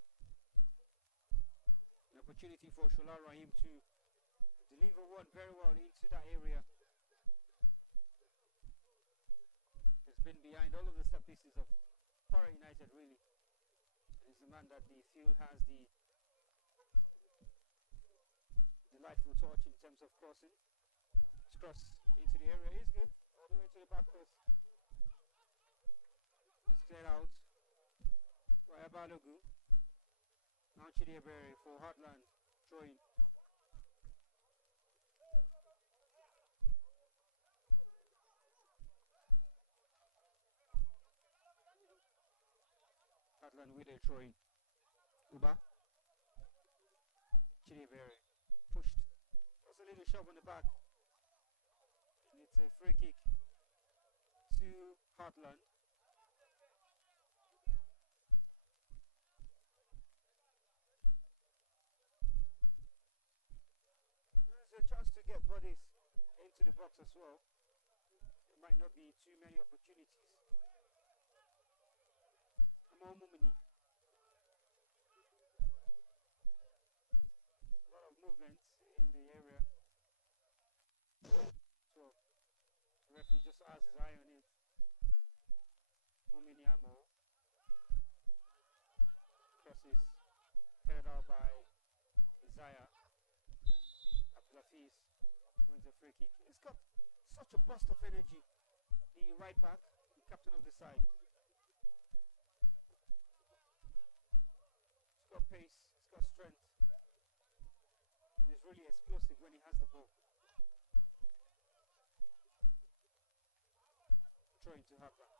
An opportunity for Shola Rahim to deliver one very well into that area. He's been behind all of the set pieces of Kwara United, really. He's the man that they feel has the delightful touch in terms of crossing. His cross into the area is good, all the way to the back post. It's cleared out by Abalogu. Now Chidiebere for Heartland, throwing. Heartland with a throwing. Uba. Chidiebere pushed. That's a little shove on the back. And it's a free kick to Heartland. There's a chance to get bodies into the box as well. There might not be too many opportunities. More Mumini. A lot of movement in the area. So the referee just has his eye on it. Mumini Amo. Crosses headed out by Isaiah. Abdulafiz wins a free kick. He's got such a burst of energy. The right back, the captain of the side. He's got pace, he's got strength. And he's really explosive when he has the ball. Throwing to Heartland.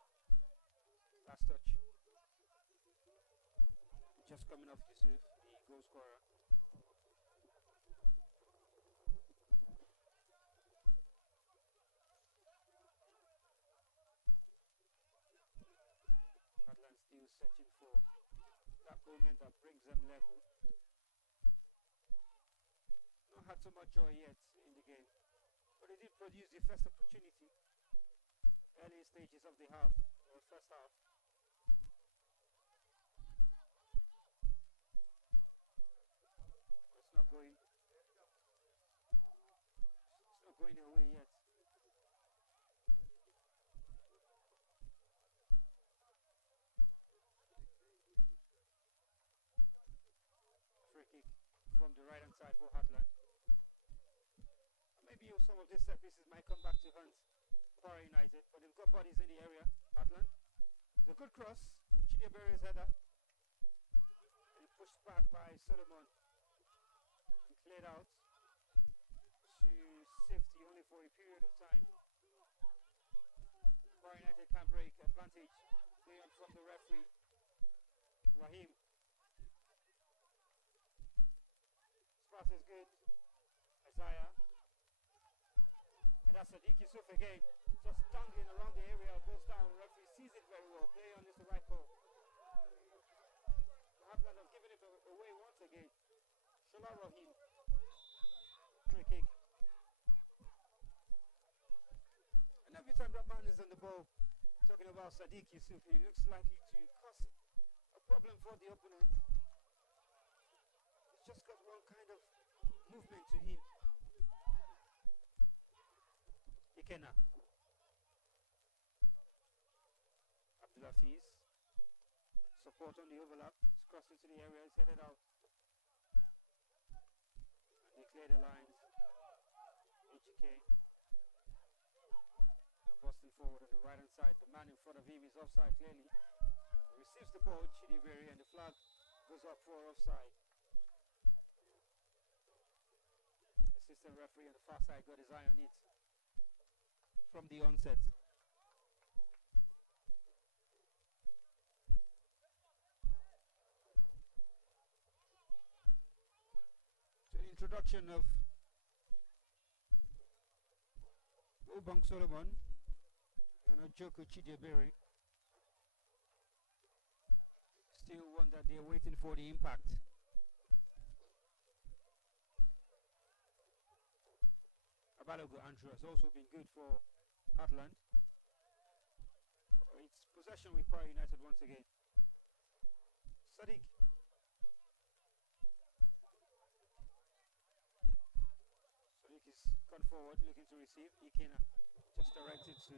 Last touch. just coming off Yusuf, the goal scorer. Heartland still searching for that moment that brings them level. Not had so much joy yet in the game, but they did produce the first opportunity early stages of the half, or first half. It's not going away yet. Free kick from the right hand side for Heartland. Maybe some of these set pieces might come back to hunt Kwara United, but they've got bodies in the area. Heartland. It's a good cross. Chidiabere's header. And pushed back by Solomon. And cleared out to safety only for a period of time. Kwara United can break. Advantage. Play on from the referee. Rahim. This pass is good. Isaiah. And that's Sadiq Yusuf again. Just dangling around the area. Goes down. Referee sees it very well. Play on this the right call. Heartland have given it away once again. Shola Rahim. Free kick. And every time that man is on the ball, talking about Sadiq Yusuf, he looks likely to cause a problem for the opponent. He's just got one kind of movement to him. Ikena. Abdulafiz. Support on the overlap. It's crossed into the area. It's headed out. And they clear the lines. HK. And busting forward on the right hand side. The man in front of him is offside clearly. He receives the ball, Chidiabere, and the flag goes up for offside. Assistant referee on the far side got his eye on it from the onset. So the introduction of Obang Solomon and Ojoko Chidiabere. Still one that they're waiting for the impact. Abalogo Andrew has also been good for Heartland. It's possession with Kwara United once again. Sadiq. Sadiq is gone forward looking to receive. Ikena just directed to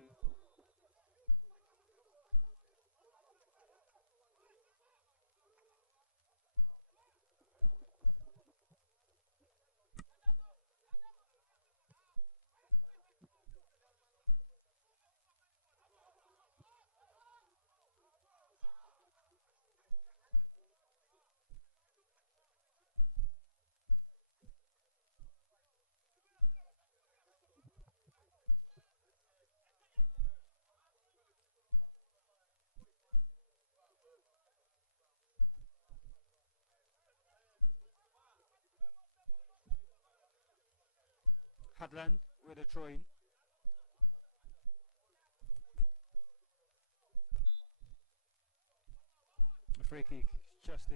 Heartland with a throw in. A free kick. Just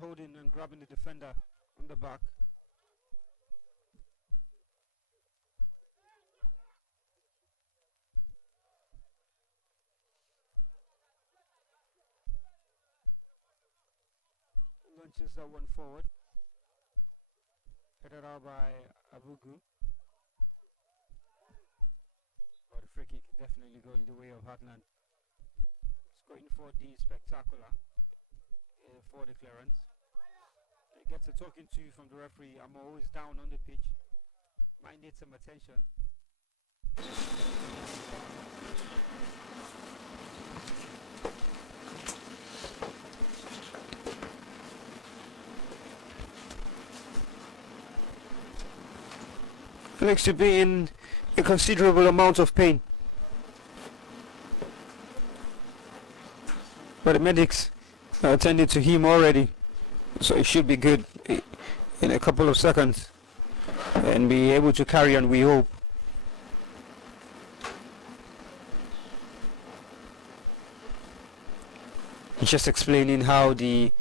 holding and grabbing the defender on the back. Launches that one forward. Headed out by Abugu. But the free kick definitely going the way of Heartland. It's going for the spectacular for the clearance. It gets a talking to from the referee. I'm always down on the pitch. Might need some attention. Looks to be in a considerable amount of pain. But the medics attended to him already, so it should be good in a couple of seconds and be able to carry on, we hope. Just explaining how the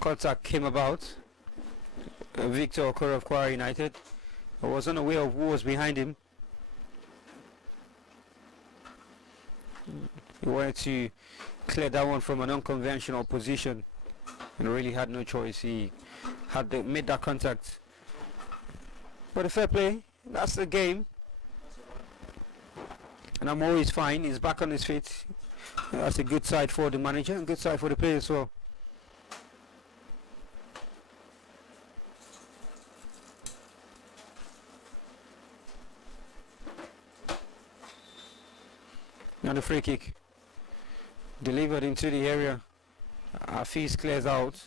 contact came about. Victor Okoro of Kwara United. I was unaware of who was behind him. He wanted to clear that one from an unconventional position and really had no choice. He had made that contact. But a fair play, that's the game. And I'm always fine. He's back on his feet. That's a good side for the manager and good side for the players as well. And the free kick delivered into the area. Hafiz clears out.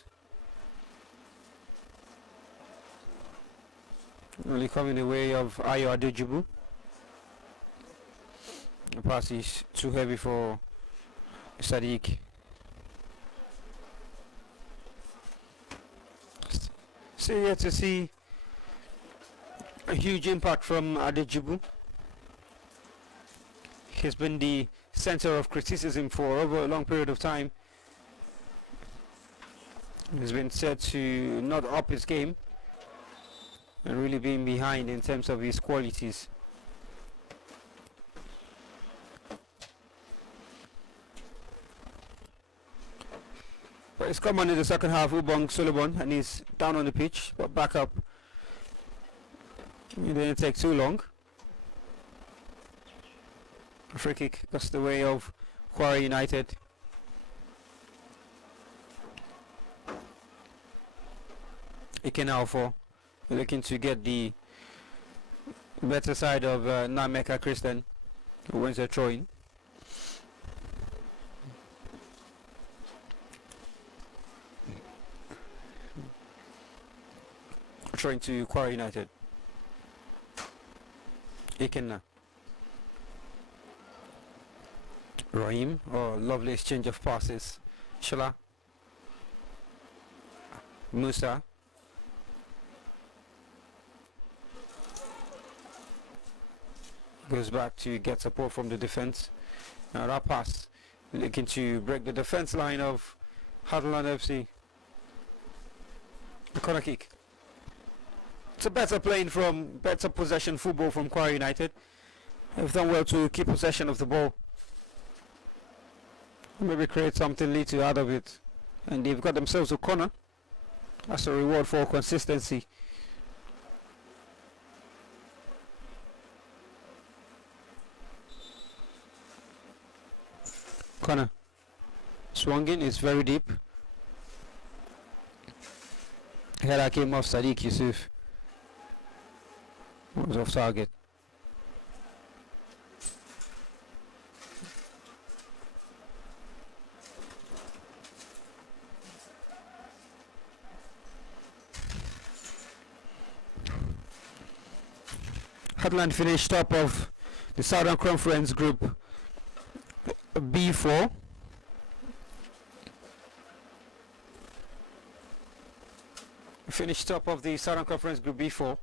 Only coming the way of Ayo Adejubu. The pass is too heavy for Sadiq. Still yet to see a huge impact from Adejubu. He's been the center of criticism for over a long period of time. He's been said to not up his game and really being behind in terms of his qualities. But it's come on in the second half, Ubong Solomon, and he's down on the pitch, but back up. It didn't take too long. A free kick goes the way of Kwara United. Ikenalfo looking to get the better side of Nameka Christian, who wins a throw-in. Throwing to Kwara United. Ikenna. Rahim, lovely exchange of passes. Shala. Musa. Goes back to get support from the defense. Now that pass looking to break the defense line of Heartland FC. The corner kick. It's a better better possession football from Kwara United. They've done well to keep possession of the ball. Maybe create something little out of it. And they've got themselves a corner. That's a reward for consistency. Corner. Swung in, it's very deep. Header came off Sadiq Yusuf. Was off target. Heartland finished top of the Southern Conference Group B4. Finished top of the Southern Conference Group B4.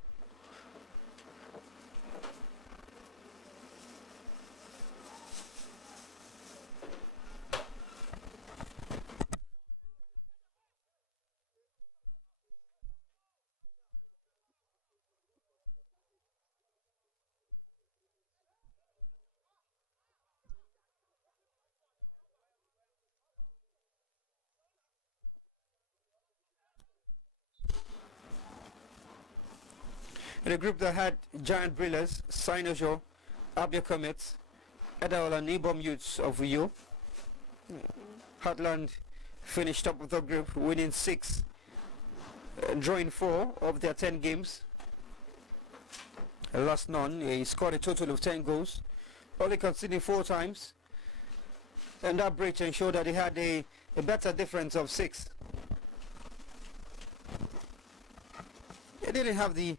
In a group that had Giant Brillers, Sinojo, Abia Comets, Edaola Nibom Youths of Uyo. Heartland finished top of the group, winning 6 and drawing 4 of their 10 games. Lost none. He scored a total of 10 goals, only conceding 4 times. And that breach ensured that he had a better difference of 6. He didn't have the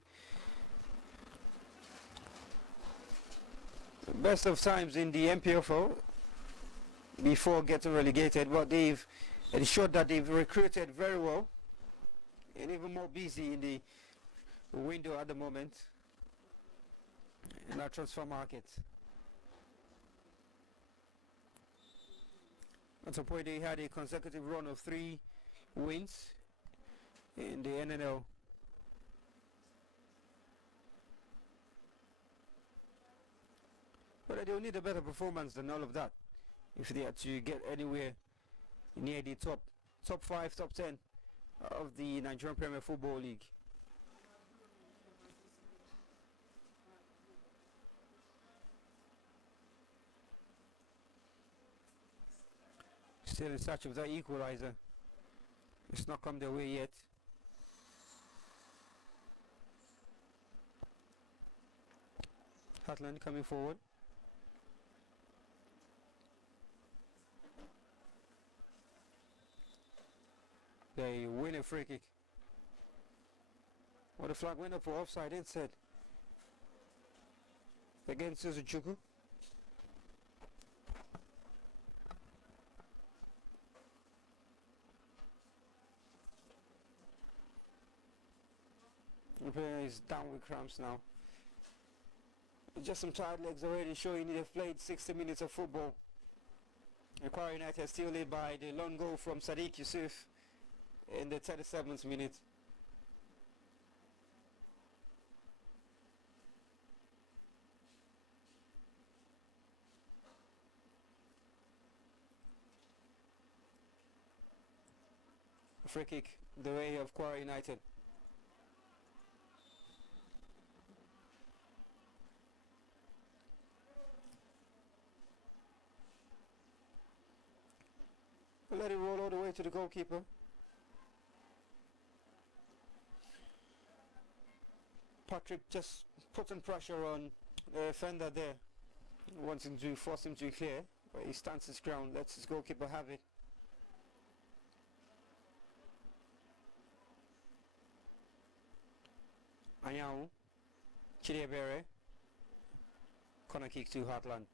best of times in the MPFL before getting relegated, but they've It showed that they've recruited very well and even more busy in the window at the moment in our transfer market. At some point they had a consecutive run of 3 wins in the NNL. But they'll need a better performance than all of that if they are to get anywhere near the top 5, top 10 of the Nigerian Premier Football League. Still in search of that equalizer. It's not come their way yet. Heartland coming forward. They win a free kick. Well, the flag went up for offside instead. Against Suzuki. The player is down with cramps now. Just some tired legs already showing they've played 60 minutes of football. And Kwara United still led by the lone goal from Sadiq Yusuf in the 37th minute. A free kick the way of Kwara United. Let it roll all the way to the goalkeeper. Patrick just putting pressure on the defender there, wanting to force him to clear, but he stands his ground, lets his goalkeeper have it. Anyao, Chidebere, corner kick to Heartland.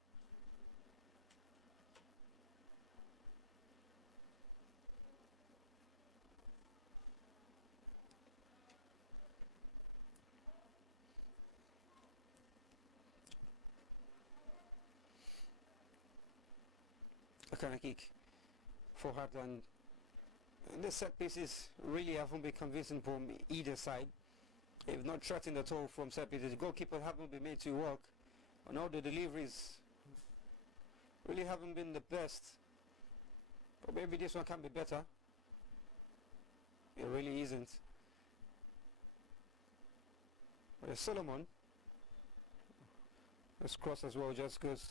A corner kick for Heartland. And the set pieces really haven't been convincing from either side. They've not threatened at all from set pieces. The goalkeeper haven't been made to work, and all the deliveries really haven't been the best. But maybe this one can be better. It really isn't. But Solomon, this cross as well just goes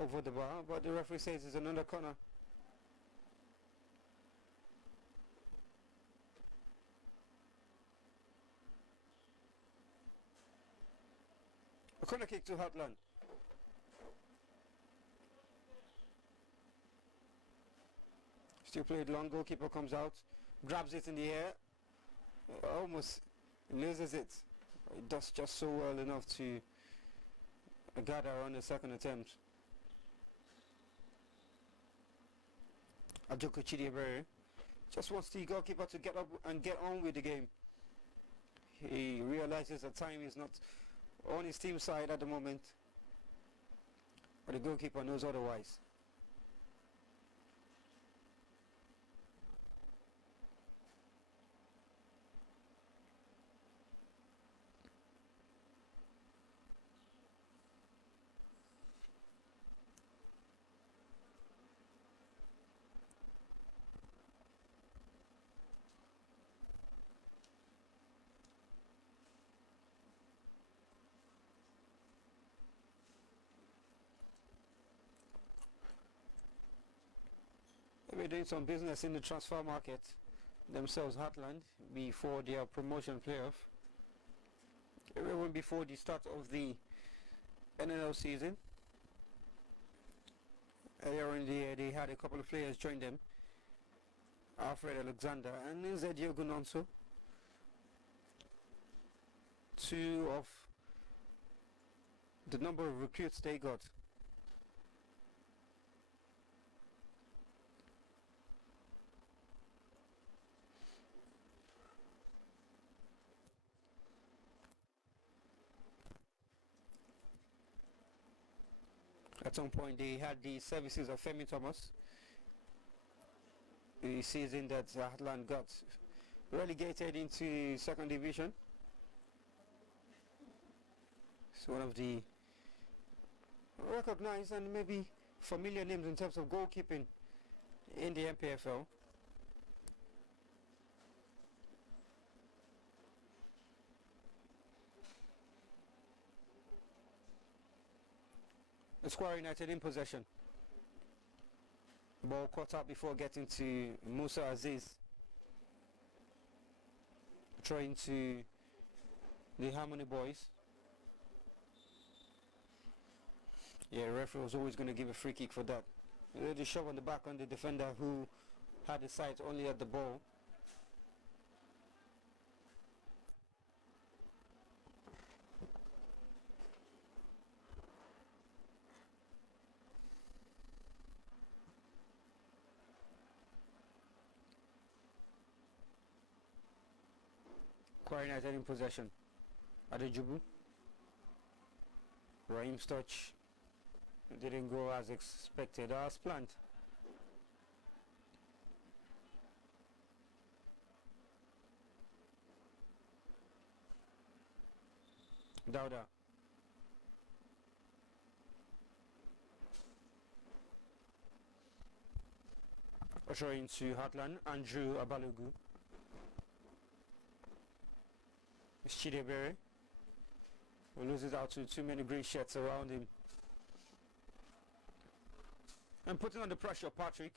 over the bar, but the referee says it's another corner. A corner kick to Heartland. Still played long, goalkeeper comes out, grabs it in the air, almost loses it. It does just so well enough to gather on the second attempt. Ajoko Chidebere just wants the goalkeeper to get up and get on with the game. He realizes that time is not on his team side at the moment, but the goalkeeper knows otherwise. They're doing some business in the transfer market themselves, Heartland, before their promotion playoff. Even before the start of the NNL season. Earlier in the year, they had a couple of players join them. Alfred Alexander and Nzedio Gunonso. 2 of the number of recruits they got. At some point they had the services of Femi Thomas, the season that Heartland got relegated into second division. It's one of the recognized and maybe familiar names in terms of goalkeeping in the MPFL. The Kwara United in possession. Ball caught up before getting to Musa Aziz. Throwing to the Harmony boys. Yeah, the referee was always going to give a free kick for that. The shove on the back on the defender who had the sight only at the ball. Kwara United in possession. Adejubu. Raheem's touch didn't go as expected, as planned. Dauda. Ushering to Heartland, Andrew Abalogu. Chidebere, who loses out to too many green shirts around him. And putting on the pressure, Patrick.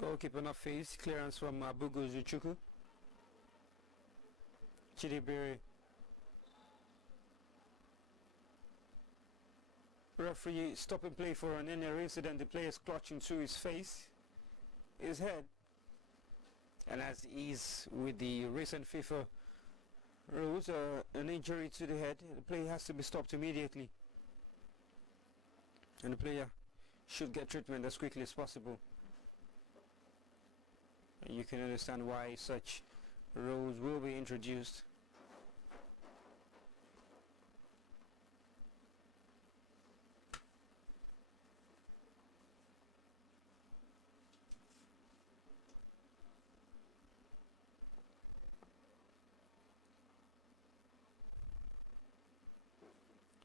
Goalkeeper not phased. Clearance from Abugu Zuchuku. Chidebere. Referee stopping play for an inner incident. The player is clutching to his face, his head. And as is with the recent FIFA rules, an injury to the head, the player has to be stopped immediately. And the player should get treatment as quickly as possible. And you can understand why such rules will be introduced.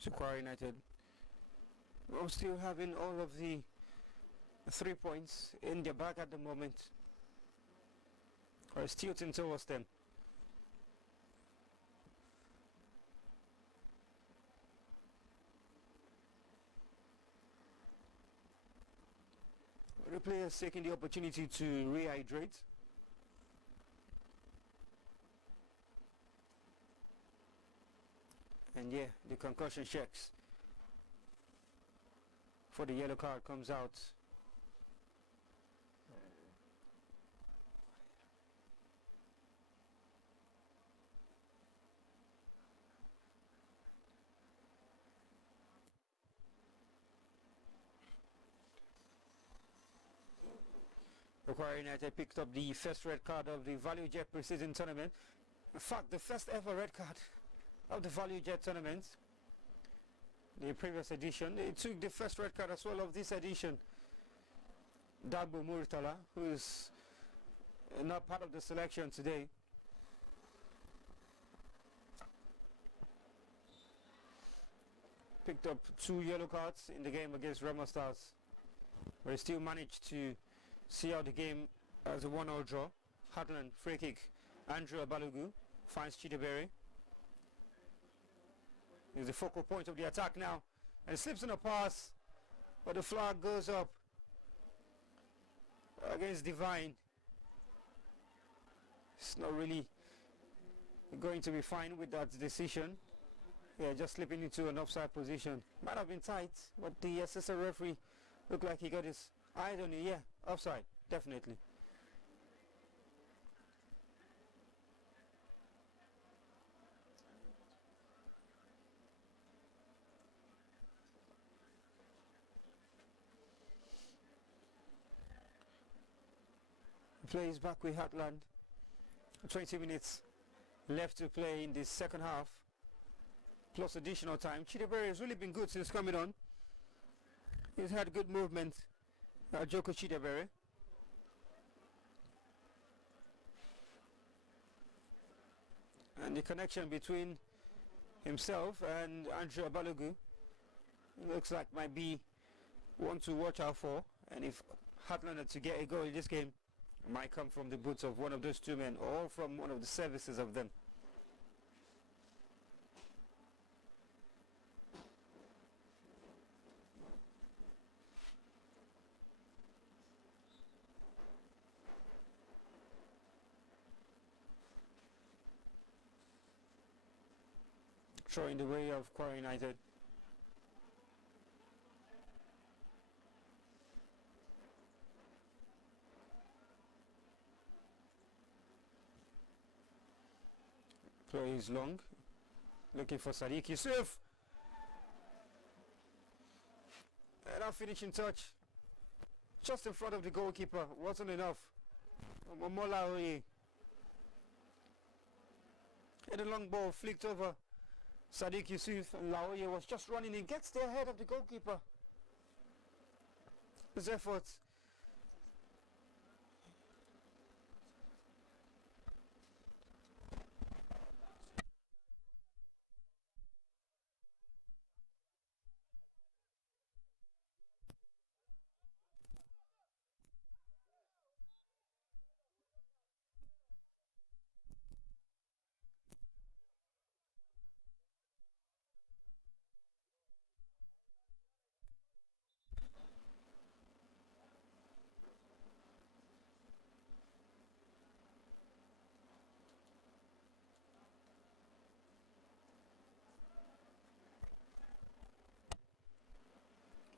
So Kwara United will still having all of the 3 points in their bag at the moment, or tilting towards them. The players taking the opportunity to rehydrate. And yeah, the concussion checks for the yellow card comes out. Kwara United picked up the first red card of the Value Jet Precision Tournament. In fact, the first ever red card of the Value Jet Tournament. The previous edition, they took the first red card as well of this edition. Dagbo Murtala, who is not part of the selection today. Picked up 2 yellow cards in the game against Remo Stars, but he still managed to see out the game as a 1-0 draw. Heartland free kick. Andrew Abalogu finds Chidebere. He's the focal point of the attack now, and slips in a pass, but the flag goes up against Divine. It's not really going to be fine with that decision. Yeah, just slipping into an offside position. Might have been tight, but the assistant referee looked like he got his eyes on it. Yeah, offside, definitely. Play is back with Heartland. 20 minutes left to play in the second half. plus additional time. Chidiebere has really been good since coming on. He's had good movement. Joko Chidiebere. And the connection between himself and Andrew Balogu looks like might be one to watch out for. And if Heartland are to get a goal in this game, it might come from the boots of one of those two men or from one of the services of them. Throw in the way of Kwara United. Play is long. Looking for Sadiq Yusuf. And our finishing touch. Just in front of the goalkeeper. Wasn't enough. Momola. And a long ball flicked over Sadiq Yusuf, and Laoye was just running in, gets there ahead of the goalkeeper. His efforts.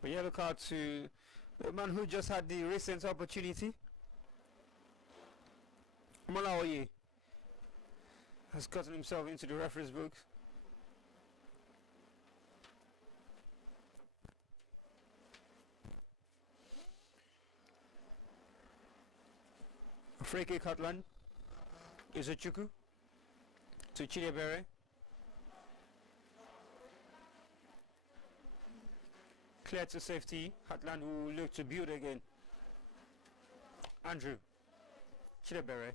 A yellow card to the man who just had the recent opportunity. Malawi has gotten himself into the referee's book. Free kick Heartland. Izuchuku to Chidiebere. Clear to safety. Heartland will look to build again. Andrew Chidiebere.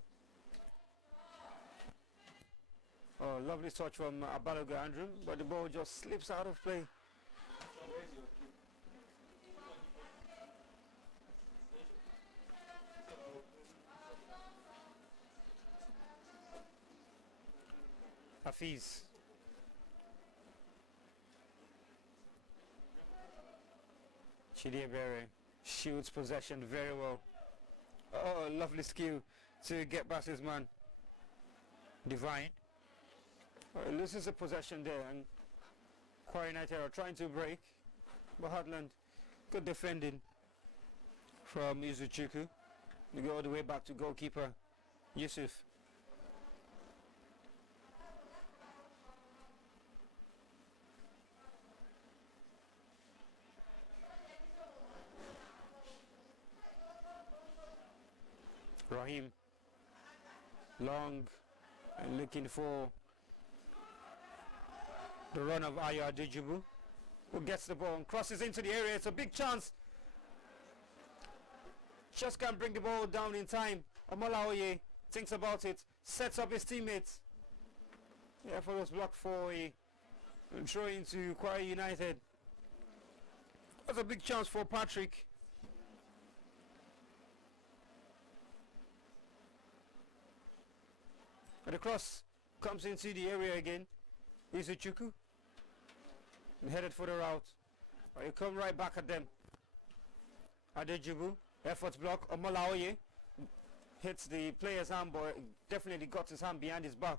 Oh, lovely touch from Abaloga Andrew, but the ball just slips out of play. Hafiz. Chidiebere shoots possession very well. Oh, lovely skill to get past his man. Divine. Loses the possession there, and Kwara United are trying to break, but Heartland, good defending from Izuchuku. They go all the way back to goalkeeper Yusuf. Rahim, long and looking for the run of Aya Dijibu, who gets the ball and crosses into the area. It's a big chance. Just can't bring the ball down in time. Omolaoye thinks about it, sets up his teammates. The effort was blocked for a throw into Kwara United. That's a big chance for Patrick. And the cross comes into the area again. Izuchuku headed for the route. You come right back at them. Adejubu, effort block. Omolaoye hits the player's hand, but definitely got his hand behind his back.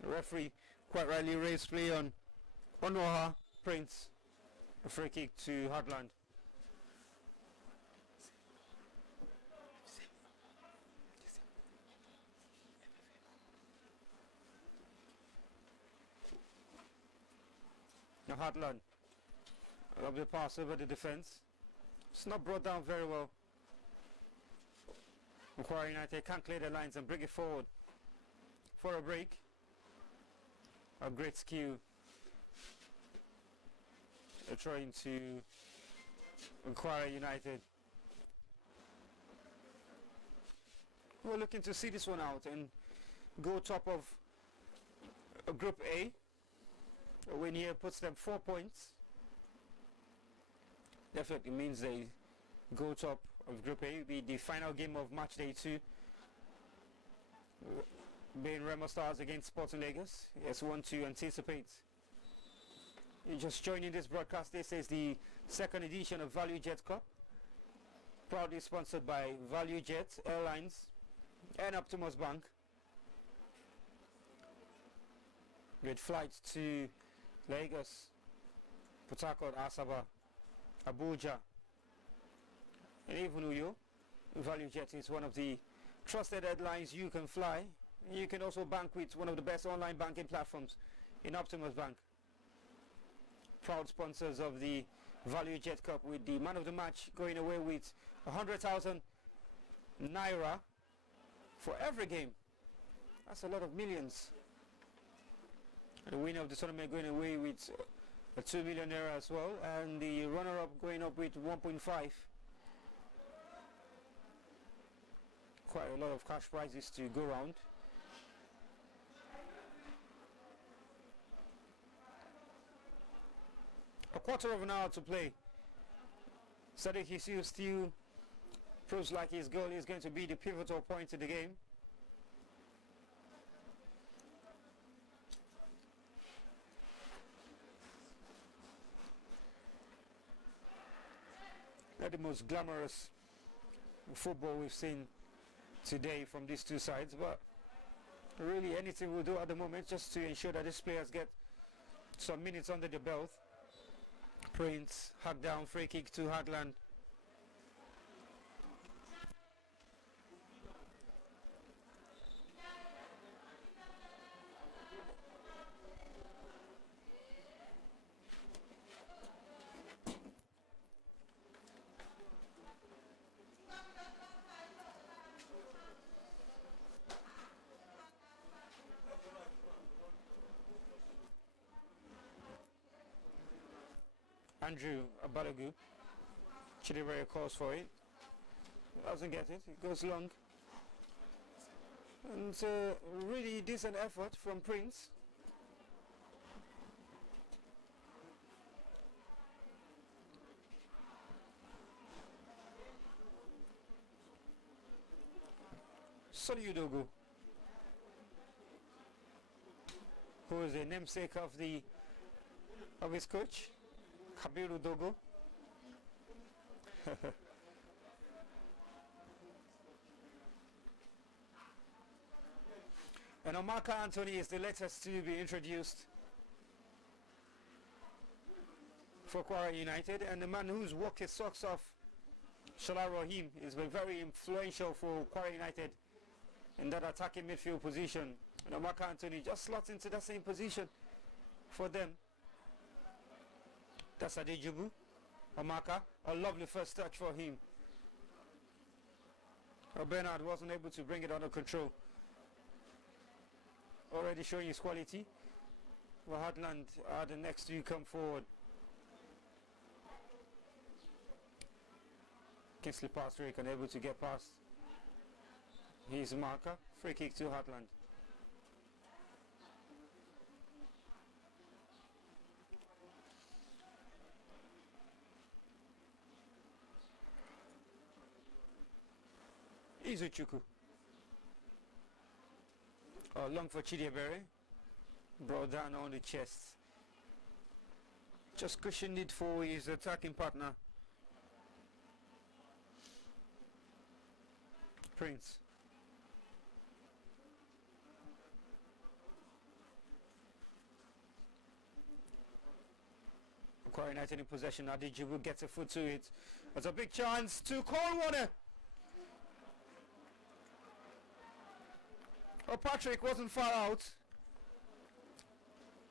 The referee quite rightly raised play on Onoha Prince. A free kick to Heartland. Now Heartland, a lovely pass over the defence. It's not brought down very well. Kwara United can't clear the lines and bring it forward for a break. A great skill. They're trying to Kwara United. We're looking to see this one out and go top of Group A. A win here puts them 4 points. Definitely means they go top of Group A. It'll be the final game of match day 2. Being Remo Stars against Sporting Lagos. Yes, one to anticipate. You're just joining this broadcast. This is the second edition of Value Jet Cup. Proudly sponsored by Value Jet Airlines and Optimus Bank. With flights to Lagos, Port Harcourt, Asaba, Abuja, and even Uyo. Value Jet is one of the trusted airlines you can fly. You can also bank with one of the best online banking platforms in Optimus Bank. Proud sponsors of the Value Jet Cup, with the man of the match going away with 100,000 naira for every game. That's a lot of millions. The winner of the tournament going away with a 2 million naira as well, and the runner-up going up with 1.5. Quite a lot of cash prizes to go round. A quarter of an hour to play. Sadiq Yusuf still proves like his goal is going to be the pivotal point in the game. Not the most glamorous football we've seen today from these two sides, but really anything we'll do at the moment just to ensure that these players get some minutes under the belt. Prince, hack down, free kick to Heartland. Andrew Abalagu. Chidibere calls for it. Doesn't get it. It goes long. And really decent effort from Prince. Soliudogo, who is the namesake of his coach, Kabiru Dogo. And Omaka Anthony is the latest to be introduced for Kwara United, and the man who's worked his socks off, Shala Rahim, has been very influential for Kwara United in that attacking midfield position. And Omaka Anthony just slots into that same position for them. That's Adejubu. Omaka, a lovely first touch for him. Bernard wasn't able to bring it under control. Already showing his quality. Well, Heartland are the next to come forward. Kingsley Pastrick unable to get past his marker. Free kick to Heartland. Izuchuku. Oh, long for Chidiebere. Brought down on the chest. Just cushioned it for his attacking partner. Prince. Kwara United in possession. Adejubu gets a foot to it. That's a big chance to Coldwater. Oh, Patrick wasn't far out.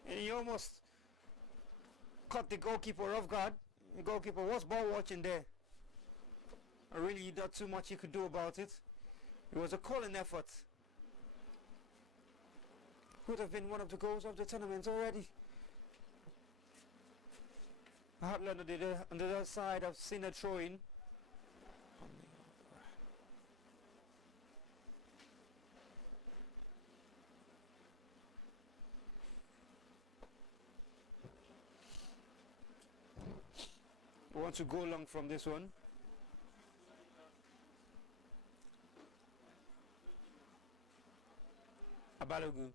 And he almost caught the goalkeeper off guard. The goalkeeper was ball watching there. Really not too much he could do about it. It was a calling effort. Would have been one of the goals of the tournament already. Heartland on the other side. I've seen a throw-in. We want to go long from this one. Abalogu,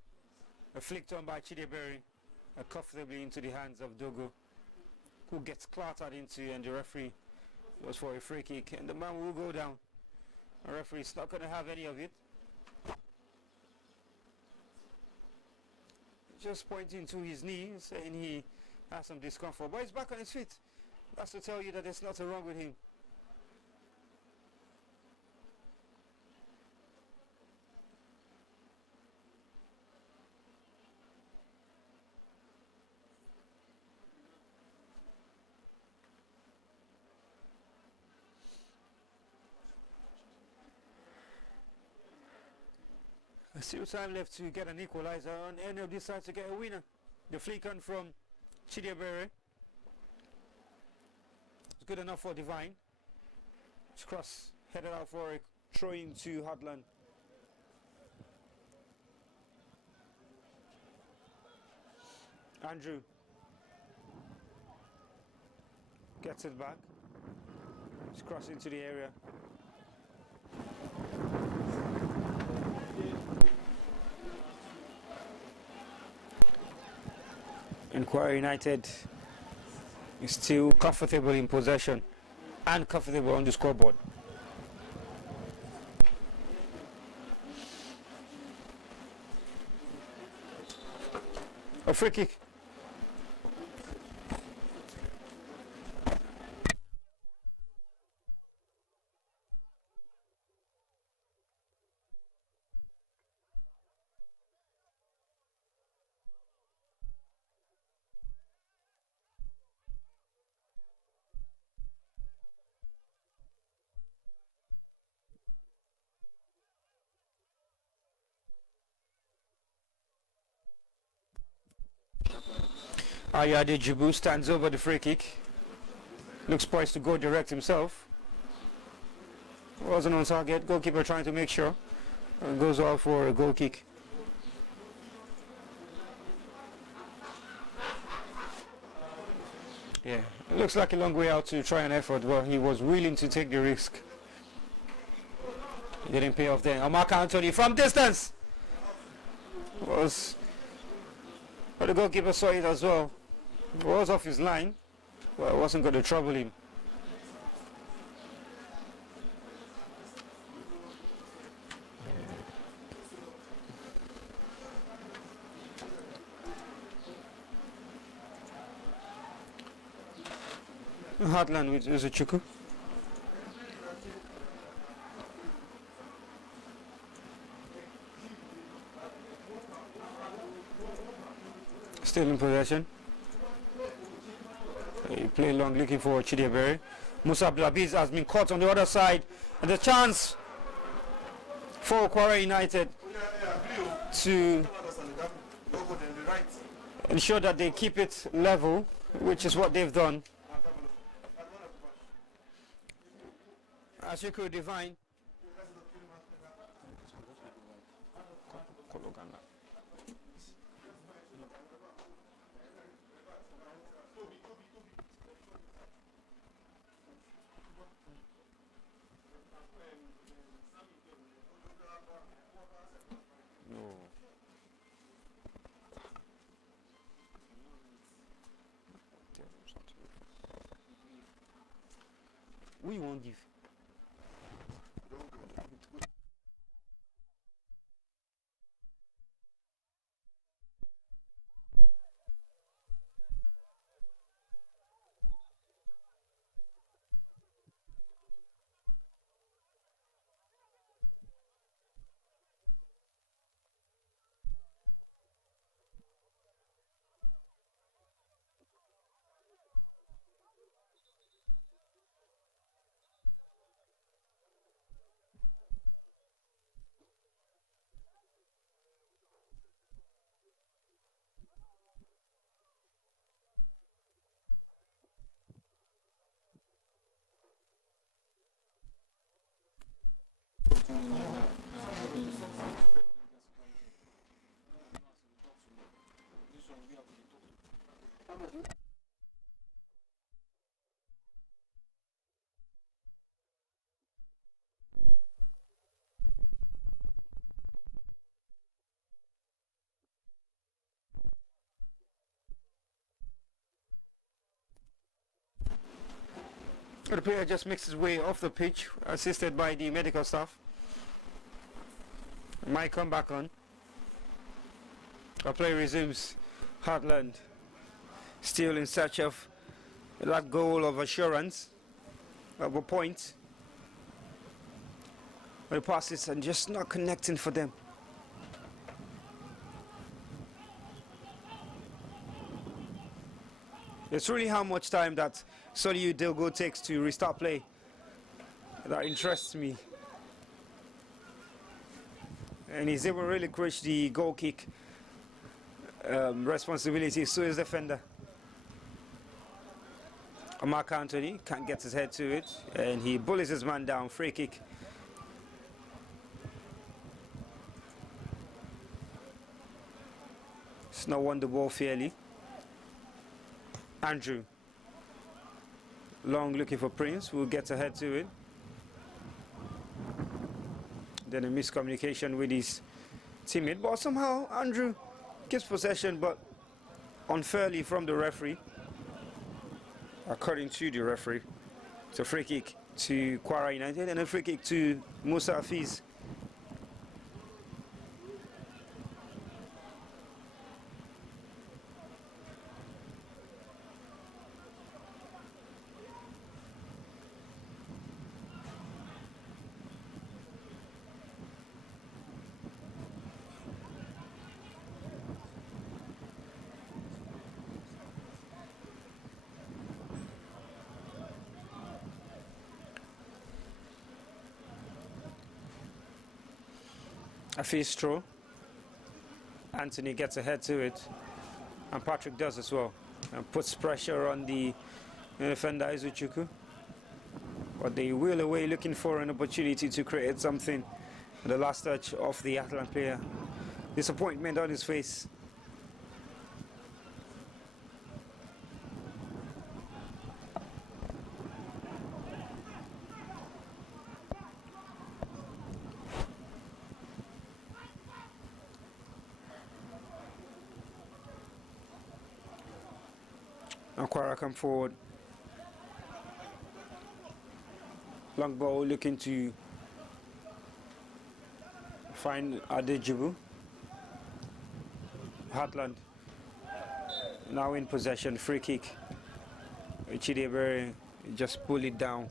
a flicked on by Chidiebere, comfortably into the hands of Dogo, who gets clattered into, and the referee was for a free kick, and the man will go down. The referee's not going to have any of it. Just pointing to his knee, saying he has some discomfort, but he's back on his feet. That's to tell you that there's nothing wrong with him. Still time left to get an equalizer on any of these sides to get a winner. The flick on from Chidiebere. It's good enough for Divine. It's cross headed out for a throw into Heartland. Andrew gets it back. It's crossed into the area. And Kwara United is still comfortable in possession and comfortable on the scoreboard. A free kick. Ayade Jibu stands over the free kick. Looks poised to go direct himself. Wasn't on target. Goalkeeper trying to make sure. And goes out for a goal kick. Yeah, it looks like a long way out to try an effort, but he was willing to take the risk. It didn't pay off there. Mark Anthony from distance! But the goalkeeper saw it as well. It was off his line, but it wasn't going to trouble him. Heartland with Uzuchukwu. Still in possession. He played long looking for Chidiebere. Musa Abdulaziz has been caught on the other side. And the chance for Kwara United to ensure that they keep it level, which is what they've done. As you could divine. No. We won't give. The player just makes his way off the pitch, assisted by the medical staff. Might come back on. Our play resumes. Heartland still in search of that goal of assurance, of a point. The passes are just not connecting for them. It's really how much time that Soliu Dilgo takes to restart play that interests me. And he's able to really crush the goal kick responsibility, so is defender. Mark Anthony can't get his head to it, and he bullies his man down. Free kick. It's not won the ball fairly. Andrew. Long looking for Prince, who gets ahead to it. Then a miscommunication with his teammate, but somehow Andrew gets possession, but unfairly from the referee. According to the referee, it's a free kick to Kwara United and a free kick to Musa Hafiz. A face throw. Anthony gets ahead to it, and Patrick does as well, and puts pressure on the defender Izuchuku. But they wheel away, looking for an opportunity to create something. The last touch of the Heartland player. Disappointment on his face. Kwara come forward. Long ball looking to find Adejibu. Heartland now in possession. Free kick. Chidebere just pull it down.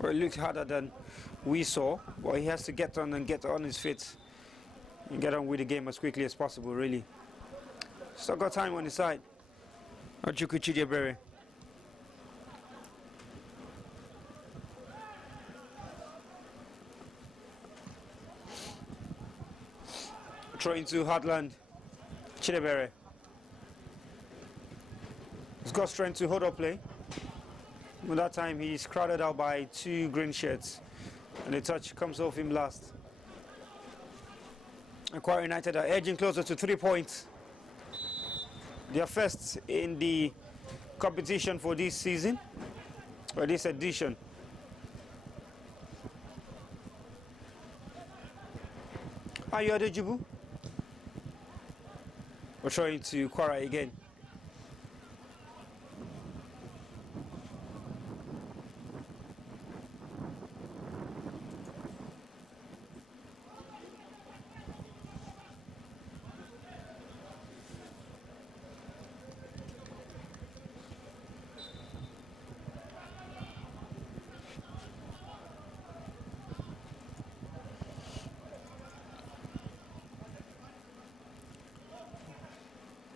Well, it looks harder than we saw, but he has to get on his feet and get on with the game as quickly as possible, really. Still got time on his side. Ajuku Chidebere. Throwing to Heartland. Chidebere. He's got strength to hold up play. But that time he's crowded out by two green shirts. And the touch comes off him last. And Kwara United are edging closer to 3 points. They are first in the competition for this season, or this edition. Ayo Adejibu. We're trying to Kwara again.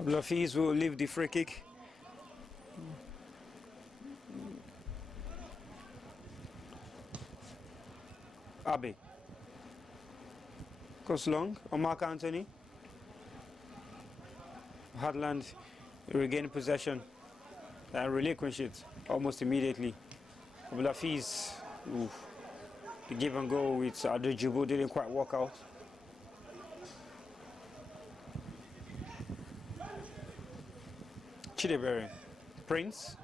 Hafiz will leave the free kick. Abe goes long on Mark Anthony. Heartland regain possession and relinquish it almost immediately. Hafiz, the give and go with Adejibu didn't quite work out. Chidiberry. Prince.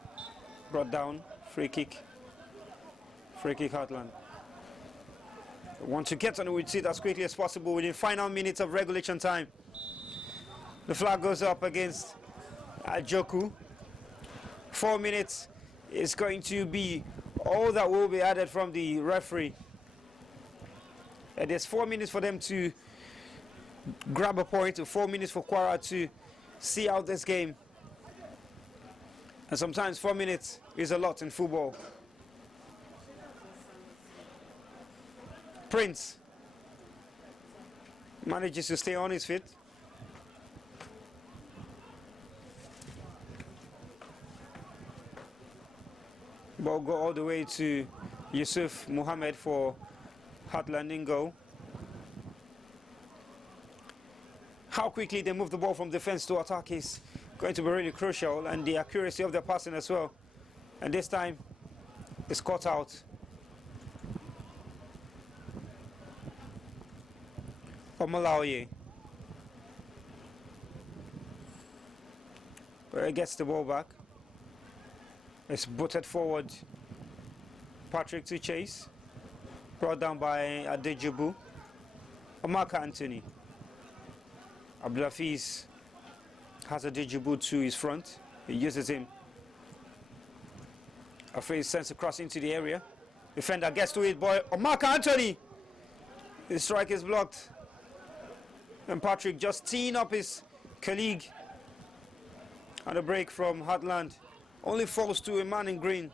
Brought down. Free kick. Free kick Heartland. Want to get on it with it as quickly as possible within final minutes of regulation time. The flag goes up against Joku. 4 minutes is going to be all that will be added from the referee. And there's 4 minutes for them to grab a point, 4 minutes for Kwara to see out this game. And sometimes 4 minutes is a lot in football. Prince manages to stay on his feet. Ball go all the way to Yusuf Mohammed for Heartland in goal. How quickly they move the ball from defense to attack is going to be really crucial, and the accuracy of their passing as well. And this time it's caught out. Omalaoye. But he gets the ball back. It's butted forward. Patrick to chase. Brought down by Adejubu. Omaka Anthony. Abdulafiz has Adejubu to his front. He uses him. Afraid sends a cross into the area. Defender gets to it, boy. Omaka Anthony! The strike is blocked. And Patrick just teeing up his colleague. And a break from Heartland. Only falls to a man in green.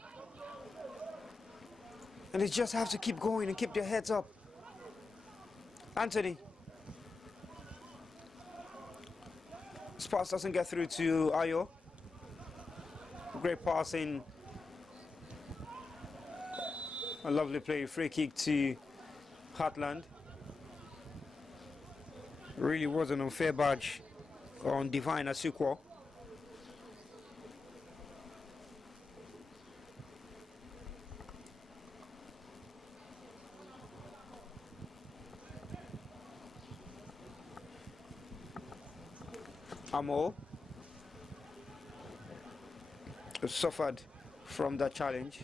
And they just have to keep going and keep their heads up. Anthony. This pass doesn't get through to Ayo. Great passing. A lovely play. Free kick to Heartland. Really was an unfair badge on Divine Asukwo. Amo suffered from that challenge.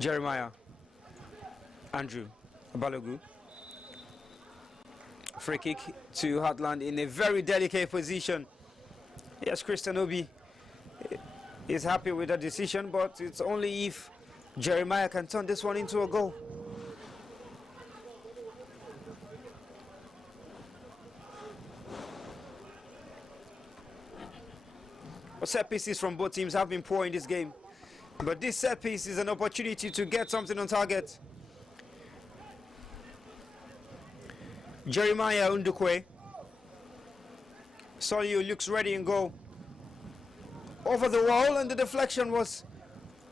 Jeremiah, Andrew, Balogu. Free kick to Heartland in a very delicate position. Yes, Christian Obi is happy with the decision, but it's only if Jeremiah can turn this one into a goal. Set pieces from both teams have been poor in this game, but this set piece is an opportunity to get something on target. Jeremiah Undukwe. Soliu looks ready and go. Over the wall, and the deflection was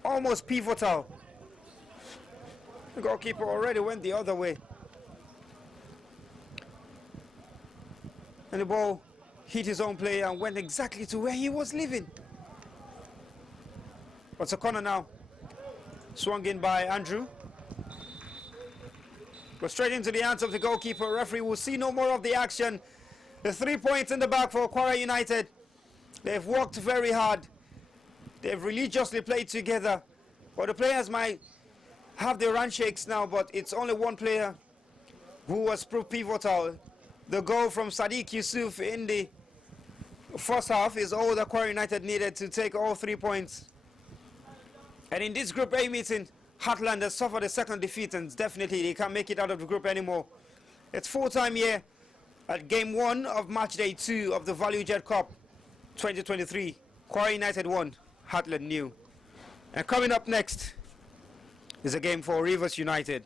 almost pivotal. The goalkeeper already went the other way. And the ball hit his own player and went exactly to where he was living. What's a corner now? Swung in by Andrew. But straight into the hands of the goalkeeper. Referee will see no more of the action. The 3 points in the back for Kwara United. They've worked very hard. They've religiously played together. But the players might have their handshakes now, but it's only one player who was proved pivotal. The goal from Sadiq Yusuf in the first half is all that Kwara United needed to take all 3 points. And in this Group A meeting, Heartland has suffered a second defeat, and definitely they can't make it out of the group anymore. It's full-time here at Game 1 of Match Day 2 of the Value Jet Cup 2023. Kwara United 1, Heartland 0. And coming up next is a game for Rivers United.